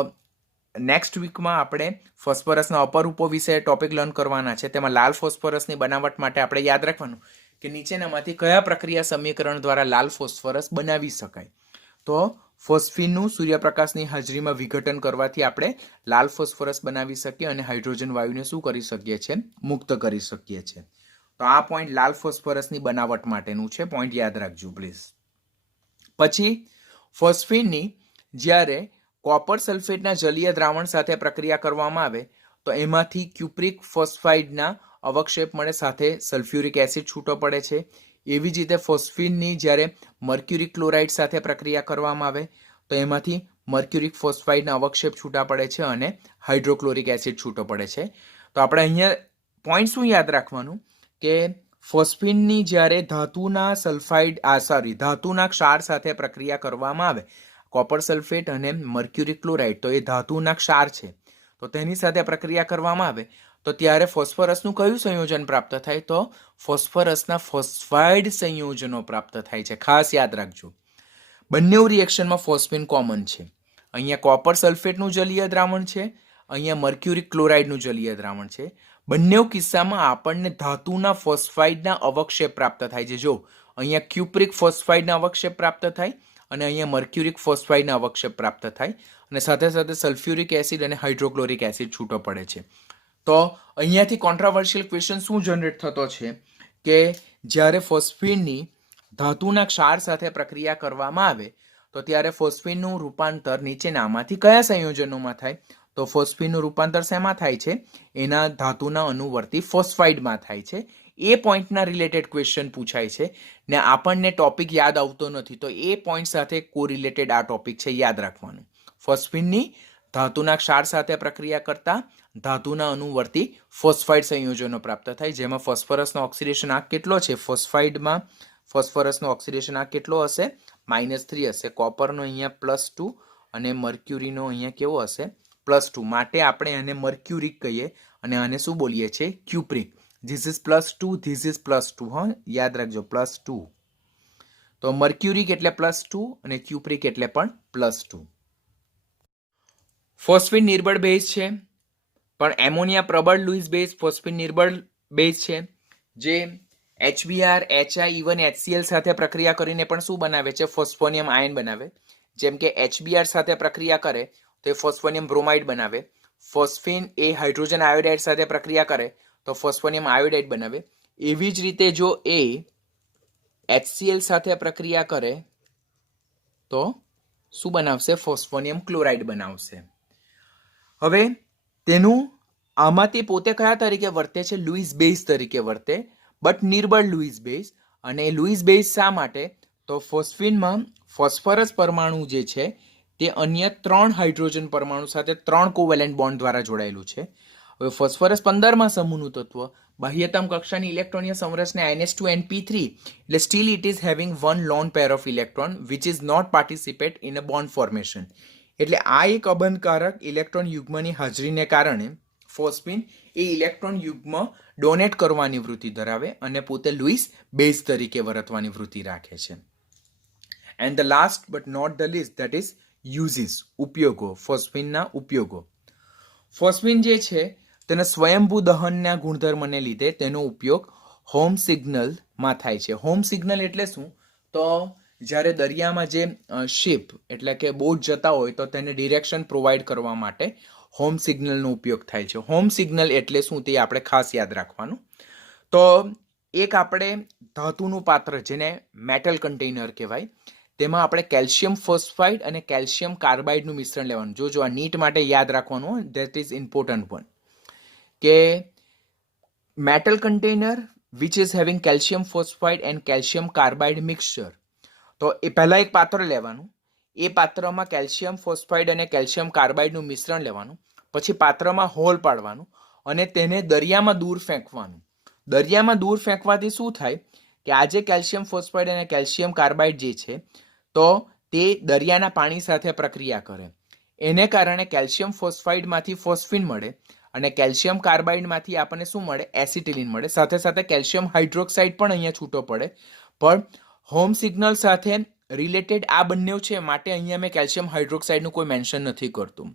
નેક્સ્ટ વીકમાં આપણે ફોસ્ફરસના અપરૂપો વિશે ટોપિક લર્ન કરવાના છે. તેમાં લાલ ફોસ્ફરસની બનાવટ માટે આપણે યાદ રાખવાનું કે નીચેનામાંથી કયા પ્રક્રિયા સમીકરણ દ્વારા લાલ ફોસ્ફરસ બનાવી શકાય. તો ફોસ્ફિનનું સૂર્યપ્રકાશની હાજરીમાં વિઘટન કરવાથી આપણે લાલ ફોસ્ફરસ બનાવી શકીએ અને હાઇડ્રોજન વાયુને શું કરી શકીએ છીએ? મુક્ત કરી શકીએ છીએ. તો આ પોઈન્ટ લાલ ફોસ્ફરસની બનાવટ માટેનું છે, પોઈન્ટ યાદ રાખજો પ્લીઝ. પછી ફોસ્ફીનની જ્યારે કોપર સલ્ફેટના જલીય દ્રાવણ સાથે પ્રક્રિયા કરવામાં આવે તો એમાંથી ક્યુપ્રિક ફોસ્ફાઇડના અવક્ષેપ મળે, સાથે સલ્ફ્યુરિક એસિડ છૂટો પડે છે. એવી જ રીતે ફોસ્ફીનની જ્યારે મર્ક્યુરિક ક્લોરાઇડ સાથે પ્રક્રિયા કરવામાં આવે તો એમાંથી મર્ક્યુરિક ફોસ્ફાઇડના અવક્ષેપ છૂટા પડે છે અને હાઇડ્રોક્લોરિક એસિડ છૂટો પડે છે. તો આપણે અહીંયા પોઈન્ટ શું યાદ રાખવાનું કે ફોસ્ફીનની જ્યારે ધાતુના ક્ષાર સાથે પ્રક્રિયા કરવામાં આવે, કોપર સલ્ફેટ અને મર્ક્યુરિક ક્લોરાઇડ તો એ ધાતુના ક્ષાર છે, તો તેની સાથે પ્રક્રિયા કરવામાં આવે તો ત્યારે ફોસ્ફરસનું કયું સંયોજન પ્રાપ્ત થાય? તો ફોસ્ફરસના ફોસ્ફાઇડ સંયોજનો પ્રાપ્ત થાય છે. ખાસ યાદ રાખજો, બંને રિએક્શનમાં ફોસ્ફીન કોમન છે. અહીંયા કોપર સલ્ફેટનું જલીય દ્રાવણ છે, અહીંયા મર્ક્યુરિક ક્લોરાઇડનું જલીય દ્રાવણ છે. બંને કિસ્સામાં આપણને ધાતુના ફોસ્ફાઇડના અવક્ષેપ પ્રાપ્ત થાય છે. જો અહીંયા ક્યુપ્રિક ફોસ્ફાઇડના અવક્ષેપ પ્રાપ્ત થાય અને અહીંયા મર્ક્યુરિક ફોસ્ફાઇડના અવક્ષેપ પ્રાપ્ત થાય અને સાથે સાથે સલ્ફ્યુરિક એસિડ અને હાઇડ્રોક્લોરિક એસિડ છૂટો પડે છે. તો અહીંયાથી કોન્ટ્રાવર્શિયલ ક્વેશ્ચન શું જનરેટ થતો છે કે જ્યારે ફોસ્ફીનની ધાતુના ક્ષાર સાથે પ્રક્રિયા કરવામાં આવે તો ત્યારે ફોસ્ફીનનું રૂપાંતર નીચેનામાંથી કયા સંયોજનોમાં થાય? તો ફોસ્ફીનનું રૂપાંતર શેમાં થાય છે? એના ધાતુના અનુવર્તી ફોસ્ફાઇડમાં થાય છે. એ પોઈન્ટના રિલેટેડ ક્વેશ્ચન પૂછાય છે ને આપણને ટોપિક યાદ આવતો નથી, તો એ પોઈન્ટ સાથે કોરિલેટેડ આ ટોપિક છે, યાદ રાખવાનું. ફોસ્ફીનની ધાતુના ક્ષાર સાથે પ્રક્રિયા કરતા ધાતુના અનુવર્તી ફોસ્ફાઇડ સંયોજનો પ્રાપ્ત થાય, જેમાં ફોસ્ફરસનો ઓક્સિડેશન આંક કેટલો છે? ફોસ્ફાઇડમાં ફોસ્ફરસનો ઓક્સિડેશન આંક કેટલો હશે? -3 હશે. કોપરનો અહીંયા +2 અને મર્ક્યુરીનો અહીંયા કેવો હશે? +2. માટે આપણે આને મર્ક્યુરિક કહીએ અને આને શું બોલીએ છીએ? Cupric. This is +2, this is +2. હા, યાદ રાખજો, +2. તો મર્ક્યુરિક એટલે +2 અને ક્યુપ્રિક એટલે પણ +2. ફોસ્ફીન નિર્બળ બેઝ છે, પણ એમોનિયા પ્રબળ લુઈસ બેઝ ફોસ્ફીન નિર્બળ બેઝ છે, જે HBr, HI, ઇવન HCl સાથે પ્રક્રિયા કરીને પણ શું બનાવે છે? ફોસ્ફોનિયમ આયન બનાવે. જેમ કે HBr સાથે પ્રક્રિયા કરે તો ફોસ્ફોનિયમ બ્રોમાઇડ બનાવે. ફોસ્ફીન એ હાઇડ્રોજન આયોડાઇડ સાથે પ્રક્રિયા કરે તો ફોસ્ફોનિયમ આયોડાઇડ બનાવે. એવી જ રીતે જો એ HCl સાથે પ્રક્રિયા કરે તો શું બનાવશે? ફોસ્ફોનિયમ ક્લોરાઇડ બનાવશે. હવે તેનું આમાંથી પોતે કયા તરીકે વર્તે છે? લુઈસ બેઝ તરીકે વર્તે, બટ નિર્બળ લુઈસ બેઝ. અને લુઈસ બેઝ શા માટે? તો ફોસ્ફીનમાં ફોસ્ફરસ પરમાણુ જે છે તે અન્ય 3 હાઇડ્રોજન પરમાણુ સાથે 3 કોવેલેન્ટ બોન્ડ દ્વારા જોડાયેલું છે. હવે ફોસ્ફરસ 15માં સમૂહનું તત્વ, બાહ્યતમ કક્ષાની ઇલેક્ટ્રોનીય સંરચના NH2np3, એટલે still it is having one lone pair of electron which is not participate in a bond formation. એટલે આ એક અબંધકારક ઇલેક્ટ્રોન યુગ્મની હાજરીને કારણે ફોસ્ફીન એ ઇલેક્ટ્રોન યુગ્મ ડોનેટ કરવાની વૃત્તિ ધરાવે અને પોતે લુઈસ બેઝ તરીકે વર્તવાની વૃત્તિ રાખે છે. And the last but not the least, that is uses, ઉપયોગો. ફોસ્ફીનના ઉપયોગો. ફોસ્ફીન જે છે તેના સ્વયંભૂ દહનના ગુણધર્મને લીધે તેનો ઉપયોગ હોમ સિગ્નલમાં થાય છે. હોમ સિગ્નલ એટલે શું? તો જ્યારે દરિયામાં જે શિપ એટલે કે બોટ જતા હોય તો તેને ડિરેક્શન પ્રોવાઈડ કરવા માટે હોમ સિગ્નલનો ઉપયોગ થાય છે. હોમ સિગ્નલ એટલે શું તે આપણે ખાસ યાદ રાખવાનું. તો એક આપણે ધાતુનું પાત્ર જેને મેટલ કન્ટેનર કહેવાય, તેમાં આપણે કેલ્શિયમ ફોસ્ફાઇડ અને કેલ્શિયમ કાર્બાઇડનું મિશ્રણ લેવાનું. જો આ નીટ માટે યાદ રાખવાનું, ધેટ ઇઝ ઇમ્પોર્ટન્ટ વન, કે metal container which is having calcium phosphide and calcium carbide mixture. તો એ પહેલાં એક પાત્ર લેવાનું, એ પાત્રમાં કેલ્શિયમ ફોસ્ફાઇડ અને કેલ્શિયમ કાર્બાઇડનું મિશ્રણ લેવાનું, પછી પાત્રમાં હોલ પાડવાનું અને તેને દરિયામાં દૂર ફેંકવાનું. દરિયામાં દૂર ફેંકવાથી શું થાય કે આ જે કેલ્શિયમ ફોસ્ફાઇડ અને કેલ્શિયમ કાર્બાઇડ જે છે તો તે દરિયાના પાણી સાથે પ્રક્રિયા કરે. એને કારણે કેલ્શિયમ ફોસ્ફાઇડમાંથી ફોસ્ફીન મળે અને કેલ્શિયમ કાર્બાઇડમાંથી આપણને શું મળે? એસિટિલિન મળે. સાથે સાથે કેલ્શિયમ હાઇડ્રોક્સાઇડ પણ અહીંયા છૂટો પડે. પણ હોમ સિગ્નલ સાથે રિલેટેડ આ બંને છે માટે અહીંયા મેં કેલ્શિયમ હાઇડ્રોક્સાઇડનું કોઈ મેન્શન નથી કરતું.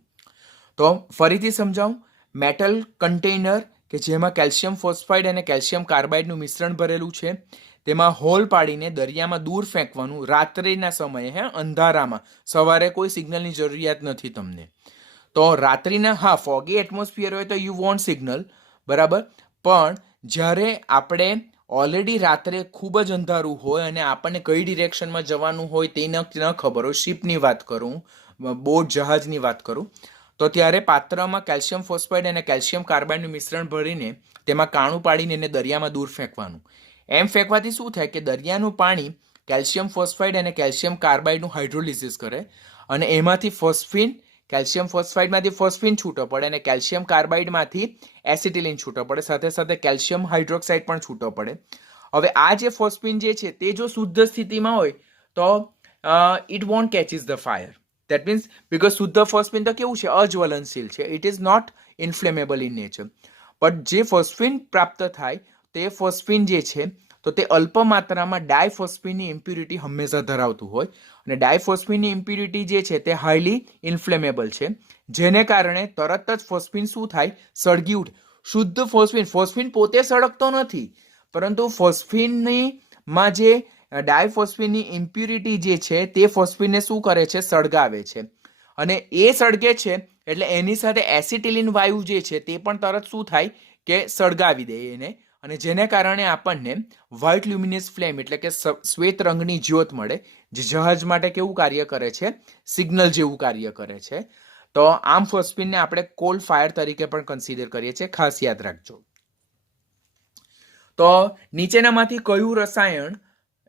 તો ફરીથી સમજાવું, મેટલ કન્ટેનર કે જેમાં કેલ્શિયમ ફોસ્ફાઇડ અને કેલ્શિયમ કાર્બાઇડનું મિશ્રણ ભરેલું છે, તેમાં હોલ પાડીને દરિયામાં દૂર ફેંકવાનું રાત્રિના સમયે, અંધારામાં. સવારે કોઈ સિગ્નલની જરૂરિયાત નથી તમને. તો રાત્રિના, હા, ફોગી એટમોસ્ફિયર હોય તો યુ વોન્ટ સિગ્નલ, બરાબર. પણ જ્યારે આપણે ઓલરેડી રાત્રે ખૂબ જ અંધારું હોય અને આપણને કઈ ડિરેક્શનમાં જવાનું હોય તે ન ખબર હોય, શિપની વાત કરું, બોટ જહાજની વાત કરું, તો ત્યારે પાત્રમાં કેલ્શિયમ ફોસ્ફાઇડ અને કેલ્શિયમ કાર્બાઇડનું મિશ્રણ ભરીને તેમાં કાણું પાડીને એને દરિયામાં દૂર ફેંકવાનું. એમ ફેંકવાથી શું થાય કે દરિયાનું પાણી કેલ્શિયમ ફોસ્ફાઇડ અને કેલ્શિયમ કાર્બાઇડનું હાઇડ્રોલિસિસ કરે અને એમાંથી ફોસ્ફિન, કેલ્શિયમ ફોસ્ફાઇડમાંથી ફોસ્ફિન છૂટો પડે અને કેલ્શિયમ કાર્બાઇડમાંથી એસિટિલિન છૂટો પડે, સાથે સાથે કેલ્શિયમ હાઇડ્રોક્સાઇડ પણ છૂટો પડે. હવે આ જે ફોસ્ફિન જે છે તે જો શુદ્ધ સ્થિતિમાં હોય તો it won't catches the fire. That means because શુદ્ધ ફોસ્ફિન તો કેવું છે, અજ્વલનશીલ છે, it is not inflammable in nature. But જે ફોસ્ફિન પ્રાપ્ત થાય તે ફોસ્ફિન જે છે તો તે અલ્પ માત્રામાં ડાયફોસ્ફિનની ઇમ્પ્યુરિટી હંમેશા ધરાવતું હોય અને ડાયફોસ્ફિનની ઇમ્પ્યુરિટી જે છે તે હાઈલી ઇન્ફ્લેમેબલ છે, જેને કારણે તરત જ ફોસ્ફિન શું થાય, સળગી ઉઠે. શુદ્ધ ફોસ્ફિન પોતે સળગતો નથી, પરંતુ ફોસ્ફિનમાં જે ડાયફોસ્ફિનની ઇમ્પ્યુરિટી જે છે તે ફોસ્ફિનને શું કરે છે, સળગાવે છે. અને એ સળગે છે એટલે એની સાથે એસિટિલિન વાયુ જે છે તે પણ તરત શું થાય કે સળગાવી દે એને, અને જેને કારણે આપણને વ્હાઇટ લ્યુમિનસ ફ્લેમ એટલે કે શ્વેત રંગની જ્યોત મળે, જે જહાજ માટે કેવું કાર્ય કરે છે, સિગ્નલ જેવું કાર્ય કરે છે. તો આમ ફોસ્ફિનને આપણે કોલ ફાયર તરીકે પણ કન્સિડર કરીએ છીએ, ખાસ યાદ રાખજો. તો નીચેનામાંથી કયું રસાયણ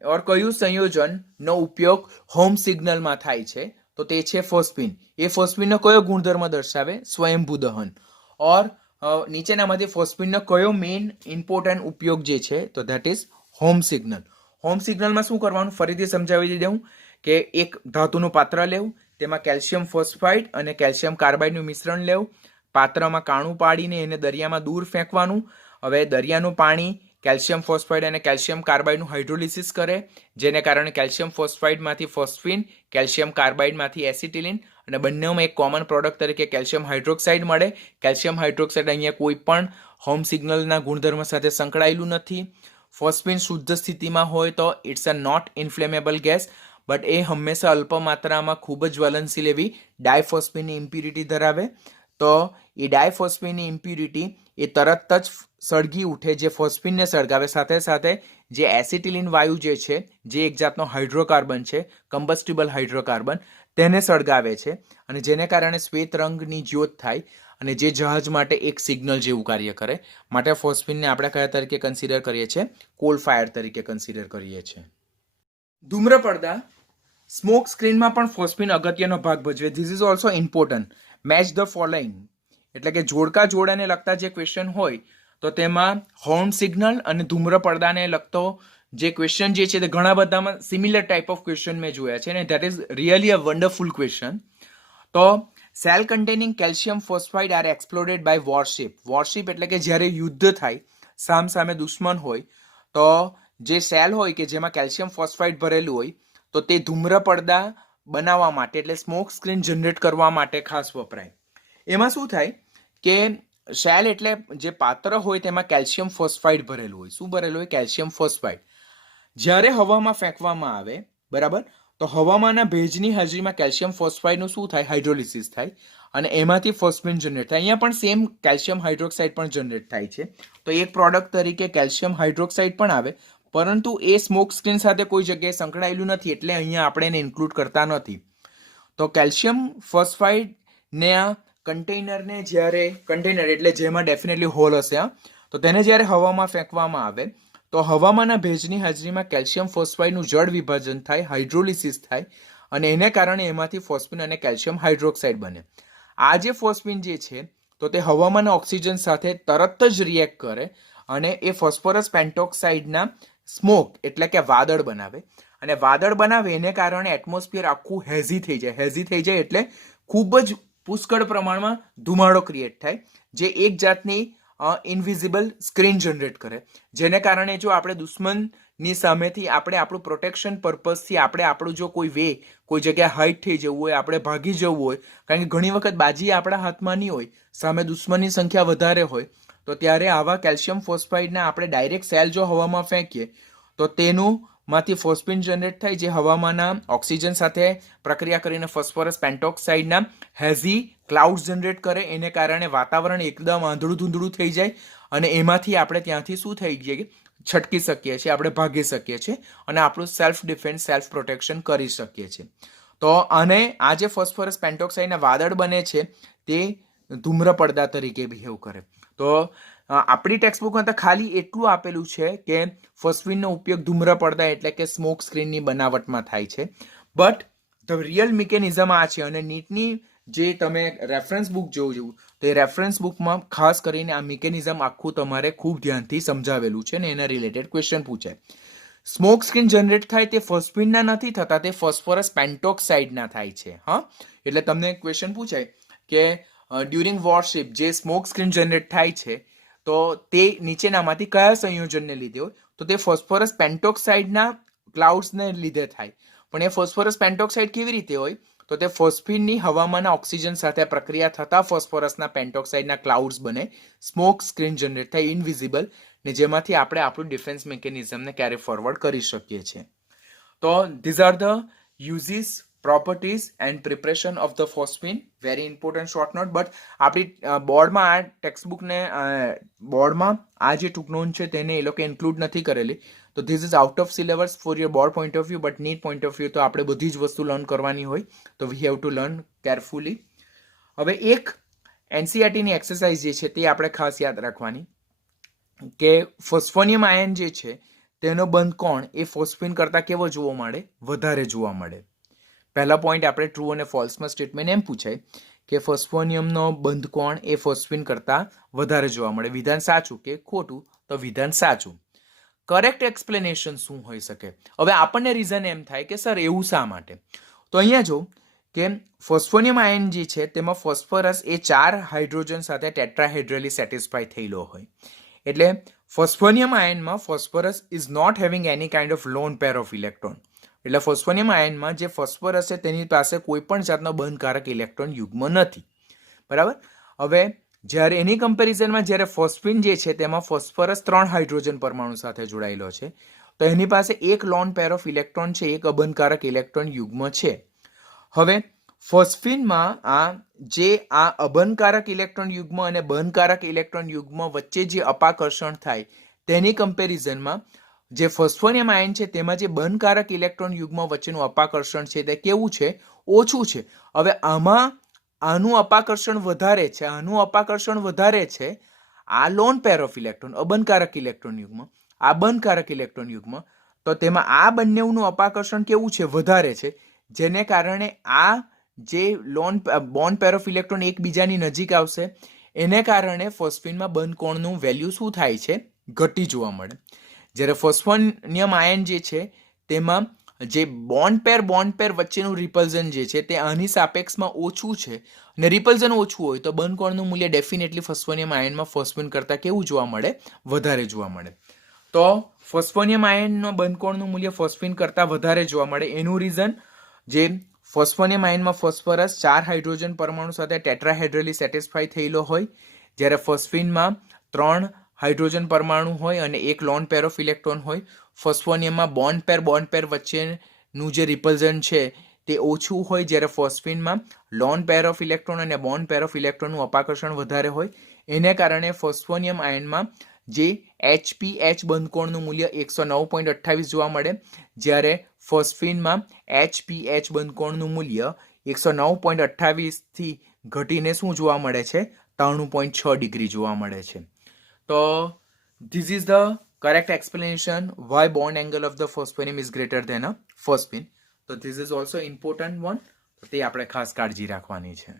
ઓર કયું સંયોજનનો ઉપયોગ હોમ સિગ્નલમાં થાય છે? તો તે છે ફોસ્ફિન. એ ફોસ્ફિનનો કયો ગુણધર્મ દર્શાવે? સ્વયંભૂ દહન. ઓર નીચેનામાંથી ફોસ્ફિનનો કયો મેઇન ઇમ્પોર્ટન્ટ ઉપયોગ જે છે તો that is home signal. Home સિગ્નલમાં શું કરવાનું ફરીથી સમજાવી દઉં કે એક ધાતુનું પાત્ર લેવું, તેમાં કેલ્શિયમ ફોસ્ફાઇડ અને કેલ્શિયમ કાર્બાઇડનું મિશ્રણ લેવું, પાત્રમાં કાણું પાડીને એને દરિયામાં દૂર ફેંકવાનું. હવે દરિયાનું પાણી કેલ્શિયમ ફોસ્ફાઇડ અને કેલ્શિયમ કાર્બાઇડનું હાઇડ્રોલિસિસ કરે, જેને કારણે કેલ્શિયમ ફોસ્ફાઇડમાંથી ફોસ્ફિન, કેલ્શિયમ કાર્બાઇડમાંથી એસિટિલિન અને બંનેમાં એક કોમન પ્રોડક્ટ તરીકે કેલ્શિયમ હાઇડ્રોક્સાઇડ મળે. કેલ્શિયમ હાઇડ્રોક્સાઇડ અહીંયા કોઈ પણ હોમ સિગ્નલના ગુણધર્મ સાથે સંકળાયેલું નથી. ફોસ્ફિન શુદ્ધ સ્થિતિમાં હોય તો it's a not inflammable gas, but એ હંમેશા અલ્પ માત્રામાં ખૂબ જ જ્વલનશીલ એવી ડાયફોસ્ફિનની ઇમ્પ્યુરિટી ધરાવે. તો એ ડાયફોસ્ફિનની ઇમ્પ્યુરિટી એ તરત જ સળગી ઉઠે, જે ફોસ્ફિનને સળગાવે, સાથે સાથે જે એસિટિલિન વાયુ જે છે, જે એક જાતનો હાઇડ્રોકાર્બન છે, કમ્બસ્ટિબલ હાઇડ્રોકાર્બન, તેને સળગાવે છે અને જેને કારણે શ્વેત રંગની જ્યોત થાય અને જે જહાજ માટે એક સિગ્નલ જેવું કાર્ય કરે. માટે ફોસ્ફિનને આપણે કયા તરીકે કન્સિડર કરીએ છીએ? કોલ ફાયર તરીકે કન્સિડર કરીએ છીએ. ધૂમ્રપર્દા સ્મોક સ્ક્રીનમાં પણ ફોસ્ફિન અગત્યનો ભાગ ભજવે. This is also important. Match the following એટલે કે જોડકા જોડાને લગતા જે ક્વેશ્ચન હોય તો તેમાં હોમ સિગ્નલ અને ધૂમ્રપર્દાને લગતો જે ક્વેશ્ચન જે છે તે ઘણા બધામાં સિમિલર ટાઈપ ઓફ ક્વેશ્ચન મેં જોયા છે અને that is really a wonderful question. તો cell containing calcium phosphide are exploded by warship. Warship એટલે કે જ્યારે યુદ્ધ થાય, સામ સામે દુશ્મન હોય, તો જે સેલ હોય કે જેમાં કેલ્શિયમ ફોસ્ફાઇડ ભરેલું હોય તો તે ધૂમ્રપર્દા બનાવવા માટે એટલે સ્મોક સ્ક્રીન જનરેટ કરવા માટે ખાસ વપરાય. એમાં શું થાય કે સેલ એટલે જે પાત્ર હોય તેમાં કેલ્શિયમ ફોસ્ફાઇડ ભરેલું હોય. શું ભરેલું હોય? Calcium phosphide. જ્યારે હવામાં ફેંકવામાં આવે, બરાબર, તો હવામાંના ભેજની હાજરીમાં કેલ્શિયમ ફોસ્ફાઇડનું શું થાય? હાઇડ્રોલિસિસ થાય અને એમાંથી ફોસ્ફિન જનરેટ થાય. અહીંયા પણ સેમ કેલ્શિયમ હાઇડ્રોક્સાઇડ પણ જનરેટ થાય છે. તો એક પ્રોડક્ટ તરીકે કેલ્શિયમ હાઇડ્રોક્સાઇડ પણ આવે, પરંતુ એ સ્મોક સ્ક્રીન સાથે કોઈ જગ્યાએ સંકળાયેલું નથી, એટલે અહીંયા આપણે એને ઇન્ક્લુડ કરતા નથી. તો કેલ્શિયમ ફોસ્ફાઇડને કન્ટેનરને જ્યારે કન્ટેનર એટલે જેમાં ડેફિનેટલી હોલ હશે, તો તેને જ્યારે હવામાં ફેંકવામાં આવે તો હવામાંના ભેજની હાજરીમાં કેલ્શિયમ ફોસ્ફાઇડનું જળ વિભાજન થાય, હાઇડ્રોલિસિસ થાય અને એને કારણે એમાંથી ફોસ્ફિન અને કેલ્શિયમ હાઇડ્રોક્સાઇડ બને. આ જે ફોસ્ફિન જે છે તો તે હવામાંના ઓક્સિજન સાથે તરત જ રિએક્ટ કરે અને એ ફોસ્ફરસ પેન્ટોક્સાઇડના સ્મોક એટલે કે વાદળ બનાવે અને વાદળ બનાવે એને કારણે એટમોસ્ફિયર આખું હેઝી થઈ જાય. હેઝી થઈ જાય એટલે ખૂબ જ પુષ્કળ પ્રમાણમાં ધુમાડો ક્રિએટ થાય, જે એક જાતની ઇનવિઝિબલ સ્ક્રીન જનરેટ કરે, જેને કારણે જો આપણે દુશ્મનની સામેથી આપણે આપણું પ્રોટેક્શન પર્પઝથી આપણે આપણું જો કોઈ જગ્યાએ હાઈટ થઈ જવું હોય, આપણે ભાગી જવું હોય, કારણ કે ઘણી વખત બાજી આપણા હાથમાં નહીં હોય, સામે દુશ્મનની સંખ્યા વધારે હોય, તો ત્યારે આવા કેલ્શિયમ ફોસ્ફાઇડના આપણે ડાયરેક્ટ સેલ જો હવામાં ફેંકીએ તો તેનું માંથી ફોસ્ફિન જનરેટ થાય, જે હવામાંના ઓક્સિજન સાથે પ્રક્રિયા કરીને ફોસ્ફરસ પેન્ટોક્સાઇડના હેઝી ક્લાઉડ્સ જનરેટ કરે, એને કારણે વાતાવરણ એકદમ આંધળું ધૂંધળું થઈ જાય અને એમાંથી આપણે ત્યાંથી શું થઈ જઈએ છટકી શકીએ છીએ, આપણે ભાગી શકીએ છીએ અને આપણું સેલ્ફ ડિફેન્સ, સેલ્ફ પ્રોટેક્શન કરી શકીએ છીએ. તો આને આ જે ફોસ્ફરસ પેન્ટોક્સાઇડના વાદળ બને છે તે ધૂમ્ર પડદા તરીકે બિહેવ કરે. તો આપણી ટેક્સ્ટબુકમાં તો ખાલી એટલું આપેલું છે કે ફોસ્ફિનનો ઉપયોગ ધૂમ્ર પડદા એટલે કે સ્મોક સ્ક્રીનની બનાવટમાં થાય છે. બટ ધ રિયલ મિકેનિઝમ આ છે અને નીટની જે તમે રેફરન્સ બુક જોવું તો એ રેફરન્સ બુકમાં ખાસ કરીને આ મિકેનિઝમ આખું તમારે ખૂબ ધ્યાનથી સમજાવેલું છે ને એના રિલેટેડ ક્વેશ્ચન પૂછાય. સ્મોક સ્ક્રીન જનરેટ થાય તે ફોસ્ફિનના નથી થતા, તે ફોસ્ફરસ પેન્ટોક્સાઇડના થાય છે. હા, એટલે તમને ક્વેશ્ચન પૂછાય કે ડ્યુરિંગ વોરશિપ જે સ્મોક સ્ક્રીન જનરેટ થાય છે તો તે નીચેનામાંથી કયા સંયોજનને લીધે હોય, તો તે ફોસ્ફરસ પેન્ટોક્સાઇડના ક્લાઉડ્સને લીધે થાય. પણ એ ફોસ્ફરસ પેન્ટોક્સાઇડ કેવી રીતે હોય, તો તે ફોસ્ફિનની હવામાંના ઓક્સિજન સાથે પ્રક્રિયા થતા ફોસ્ફરસના પેન્ટોક્સાઇડના ક્લાઉડ્સ બને, સ્મોક સ્ક્રીન જનરેટ થાય ઇનવિઝિબલ, ને જેમાંથી આપણે આપણું ડિફેન્સ મિકેનિઝમને કેરી ફોરવર્ડ કરી શકીએ છીએ. તો this are the uses, properties and preparation of the phosphine. Very important short not. But આપણી બોર્ડમાં આ ટેક્સ્ટબુકને બોર્ડમાં આ જે ટૂંક નોંધ છે તેને એ લોકો ઇન્ક્લુડ નથી કરેલી. તો this is out of syllabus for your board point of view. But NEET point of view તો આપણે બધી જ વસ્તુ લર્ન કરવાની હોય, તો we have to learn carefully. હવે એક એનસીઈઆરટીની એક્સરસાઇઝ જે છે તે આપણે ખાસ યાદ રાખવાની કે ફોસ્ફોનિયમ આયન જે છે તેનો બંધ કોણ એ ફોસ્ફિન કરતાં કેવો જોવા મળે, વધારે જોવા મળે. પહેલા પોઈન્ટ આપણે ટ્રુ અને ફોલ્સમાં સ્ટેટમેન્ટ એમ પૂછાય કે ફોસ્ફોનિયમનો બંધ કોણ એ ફોસ્ફિન કરતાં વધારે જોવા મળે. વિધાન સાચું કે ખોટું, તો વિધાન સાચું. કરેક્ટ એક્સપ્લેનેશન શું હોઈ શકે? હવે આપણને રીઝન એમ થાય કે સર એવું શા માટે? તો અહીંયા જો કે ફોસ્ફોનિયમ આયન જે છે તેમાં ફોસ્ફરસ એ 4 હાઇડ્રોજન સાથે ટેટ્રાહેડ્રલી સેટિસ્ફાય થયેલો હોય. એટલે ફોસ્ફોનિયમ આયનમાં phosphorus is not having any kind of lone pair of electron. એટલે ફોસ્ફોનિયમ આયનમાં જે ફોસ્ફરસ છે તેની પાસે કોઈ પણ જાતનો બંધકારક ઇલેક્ટ્રોન યુગ્મ નથી. બરાબર? હવે જ્યારે એની કમ્પેરિઝનમાં જ્યારે ફોસ્ફિન જે છે તેમાં ફોસ્ફરસ 3 હાઇડ્રોજન પરમાણુ સાથે જોડાયેલો છે, તો એની પાસે એક લોન પેર ઓફ ઇલેક્ટ્રોન છે, એક અબંધકારક ઇલેક્ટ્રોન યુગ્મ છે. હવે ફોસ્ફિનમાં આ અબંધકારક ઇલેક્ટ્રોન યુગ્મ અને બંધકારક ઇલેક્ટ્રોન યુગ્મ વચ્ચે જે અપાકર્ષણ થાય તેની કમ્પેરિઝનમાં જે ફોસ્ફોનિયમ આયન છે તેમાં જે બંધકારક ઇલેક્ટ્રોન યુગ્મ વચ્ચેનું અપાકર્ષણ છે તે કેવું છે? ઓછું છે. હવે આનું અપાકર્ષણ વધારે છે, આનું અપાકર્ષણ વધારે છે. આ લોન પેર ઓફ ઇલેક્ટ્રોન અબંધકારક ઇલેક્ટ્રોન યુગ્મ, આ બંધકારક ઇલેક્ટ્રોન યુગ્મ, તો તેમાં આ બંનેનું અપાકર્ષણ કેવું છે? વધારે છે. જેને કારણે આ જે બોન્ડ પેર ઓફ ઇલેક્ટ્રોન એકબીજાની નજીક આવશે, એને કારણે ફોસ્ફિનમાં બંધ કોણનું વેલ્યુ શું થાય છે? ઘટી જોવા મળે. જ્યારે ફોસ્ફોનિયમ આયન જે છે તેમાં જે બોન્ડ પેર વચ્ચેનું રિપલ્ઝન જે છે તે આની સાપેક્ષમાં ઓછું છે, અને રિપલ્ઝન ઓછું હોય તો બંધ કોણનું મૂલ્ય ડેફિનેટલી ફોસ્ફોનિયમ આયનમાં ફોસ્ફિન કરતાં કેવું જોવા મળે? વધારે જોવા મળે. તો ફોસ્ફોનિયમ આયનનો બંધ કોણનું મૂલ્ય ફોસ્ફિન કરતાં વધારે જોવા મળે. એનું રીઝન જે ફોસ્ફોનિયમ આયનમાં ફોસ્ફરસ 4 હાઇડ્રોજન પરમાણુ સાથે ટેટ્રાહેડ્રલી સેટિસ્ફાય થયેલો હોય, જ્યારે ફોસ્ફિનમાં 3 હાઇડ્રોજન પરમાણુ હોય અને એક લોન પેર ઓફ ઇલેક્ટ્રોન હોય. ફોસ્ફોનિયમમાં બોન્ડ પેર વચ્ચેનું જે રિપલ્ઝન છે તે ઓછું હોય, જ્યારે ફોસ્ફિનમાં લોન પેર ઓફ ઇલેક્ટ્રોન અને બોન્ડ પેર ઓફ ઇલેક્ટ્રોનનું અપાકર્ષણ વધારે હોય. એને કારણે ફોસ્ફોનિયમ આયનમાં જે HPH બંધકોણનું મૂલ્ય 109.28 જોવા મળે, જ્યારે ફોસ્ફિનમાં HPH બંધકોણનું મૂલ્ય 109.28 થી ઘટીને શું જોવા મળે છે? 93.6 ડિગ્રી જોવા મળે છે. તો this is the correct explanation why bond angle of the phosphonium is greater than a phosphine. So this is also important one. તે આપણે ખાસ કાળજી રાખવાની છે.